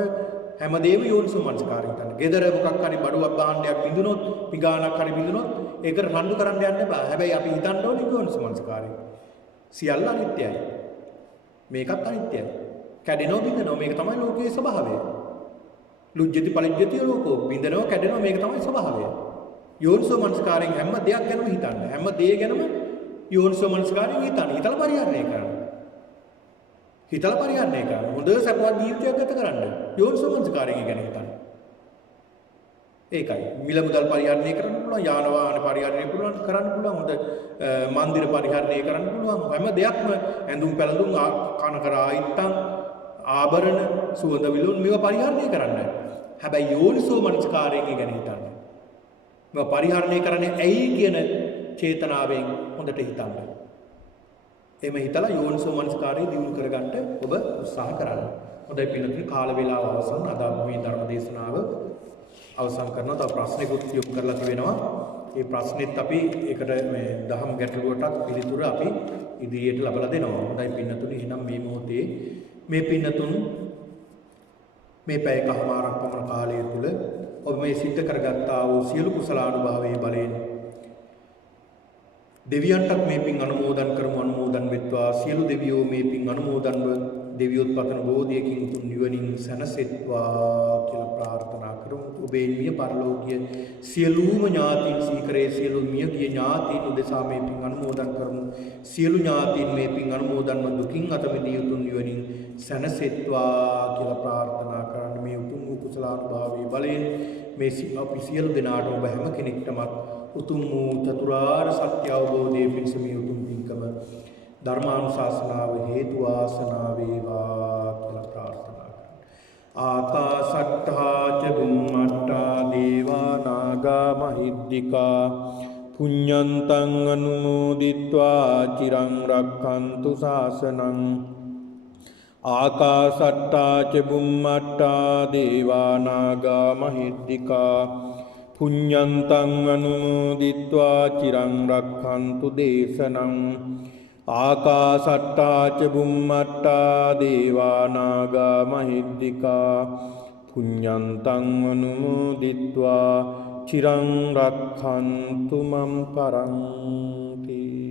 හැමදේම යෝනිසෝ මනසිකාරයෙන් හිතන්න. ගෙදර මොකක් හරි බඩුවක් භාණ්ඩයක් බිඳුනොත්, පිගානක් හරි බිඳුනොත් ඒකට රණ්ඩු කරන්න යන්න බෑ. හැබැයි අපි හිතන්න ඕනේ යෝනිසෝ මනසිකාරයෙන්. සියල්ල අනිත්‍යයි. මේකත් අනිත්‍යයි. කැඩෙනව බිඳෙනව මේක තමයි ලෝකයේ ස්වභාවය. ලුජ්ජති පලිජ්ජති ලෝකෝ බිඳෙනව කැඩෙනව මේක තමයි ස්වභාවය. යෝනිසෝ මනසිකාරයෙන් හැම දෙයක් ගැනම හිතන්න. හැම දේ ගැනම යෝනිසෝ මනසිකාරයෙන් හිතන්න. හිතලා පරිහරණය කරන්න. හිතලා පරිහරණය කරන්න. හොඳ සපවත් ජීවිතයක් ගත කරන්න. යෝනිසෝ මනසිකාරයෙන් ගැන හිතන්න. ඒකයි. මිල මුදල් පරිහරණය කරන්න පුළුවන්, යාන වාහන පරිහරණය කරන්න පුළුවන්, හොඳ මන්දිර පරිහරණය කරන්න පුළුවන්. හැම දෙයක්ම ඇඳුම් පැළඳුම්, කන කර ආයිත්තම්, ආභරණ, සුවඳ විලවුන් මේවා පරිහරණය කරන්න. හැබැයි යෝනිසෝ මනසිකාරයෙන් ගැන හිතන්න. මේවා පරිහරණය කරන්නේ ඇයි කියන චේතනාවෙන් හොඳට හිතන්න. එහෙම හිතලා යෝනිසෝ මනසිකාරය දියුණු කරගන්න ඔබ උත්සාහ කරන්න. හොඳයි පිළිතුරු කාල වේලාව අවසන්. අද මේ ධර්ම දේශනාව අවසන් කරනවා. තව ප්‍රශ්නයකුත් යොමු කරලා තිබෙනවා. ඒ ප්‍රශ්නෙත් අපි ඒකට මේ දහම් ගැටලුවටත් පිළිතුර අපි ඉදිරියට ලබා දෙනවා. හොඳයි පින්නතුනි එහෙනම් මේ මොහොතේ මේ පින්නතුන් මේ පැයකමාරක් පමණ කාලය තුල ඔබ මේ සිද්ධ කරගත්තා වූ සියලු කුසලානුභාවයේ බලයෙන් දෙවියන්ටත් මේ පින් අනුමෝදන් වෙත්වා. සියලු දෙවියෝ මේ පින් අනුමෝදන්ව දෙවියොත් පතන බෝධියකින් උතුම් නිවනින් සැනසෙත්වා කියලා ප්‍රාර්ථනා කරමු. ඔබේ මිය පරලෝකීය සියලුම ඥාතීන් සීකරේ සියලු මියගිය ඥාතීන් උදෙසා මේ පින් අනුමෝදන් කරමු. සියලු ඥාතීන් මේ පින් අනුමෝදන්ව දුකින් අත මිදී උතුම් නිවනින් සැනසෙත්වා කියලා ප්‍රාර්ථනා කරන්න. මේ උතුම් වූ කුසලානුභාවයේ බලයෙන් මේ අපි සියලු දෙනාට ඔබ හැම කෙනෙක්ටම උතුම් වූ චතුරාර්ය සත්‍ය අවබෝධයේ පිණිස මේ උතුම් පින්කම ධර්මානුශාසනාව හේතු වාසනා වේවා කියලා ප්‍රාර්ථනා කරනවා. ආකාශට්ටා ච බුම්මට්ටා දේවා නාග මහිද්దికා පුඤ්ඤන්තං අනුමෝදිත්වා චිරං රක්ඛන්තු ශාසනං. ආකාශට්ටා ච බුම්මට්ටා දේවා නාග මහිද්దికා පුඤ්ඤන්තං අනුමෝදිත්වා චිරං රක්ඛන්තු දේශනං. ආකාශට්ටා ච බුම්මට්ටා දේවා නාග මහිද්దికා පුඤ්ඤන්තං අනුමෝදිත්වා චිරං රක්ඛන්තු මම් පරන්ති.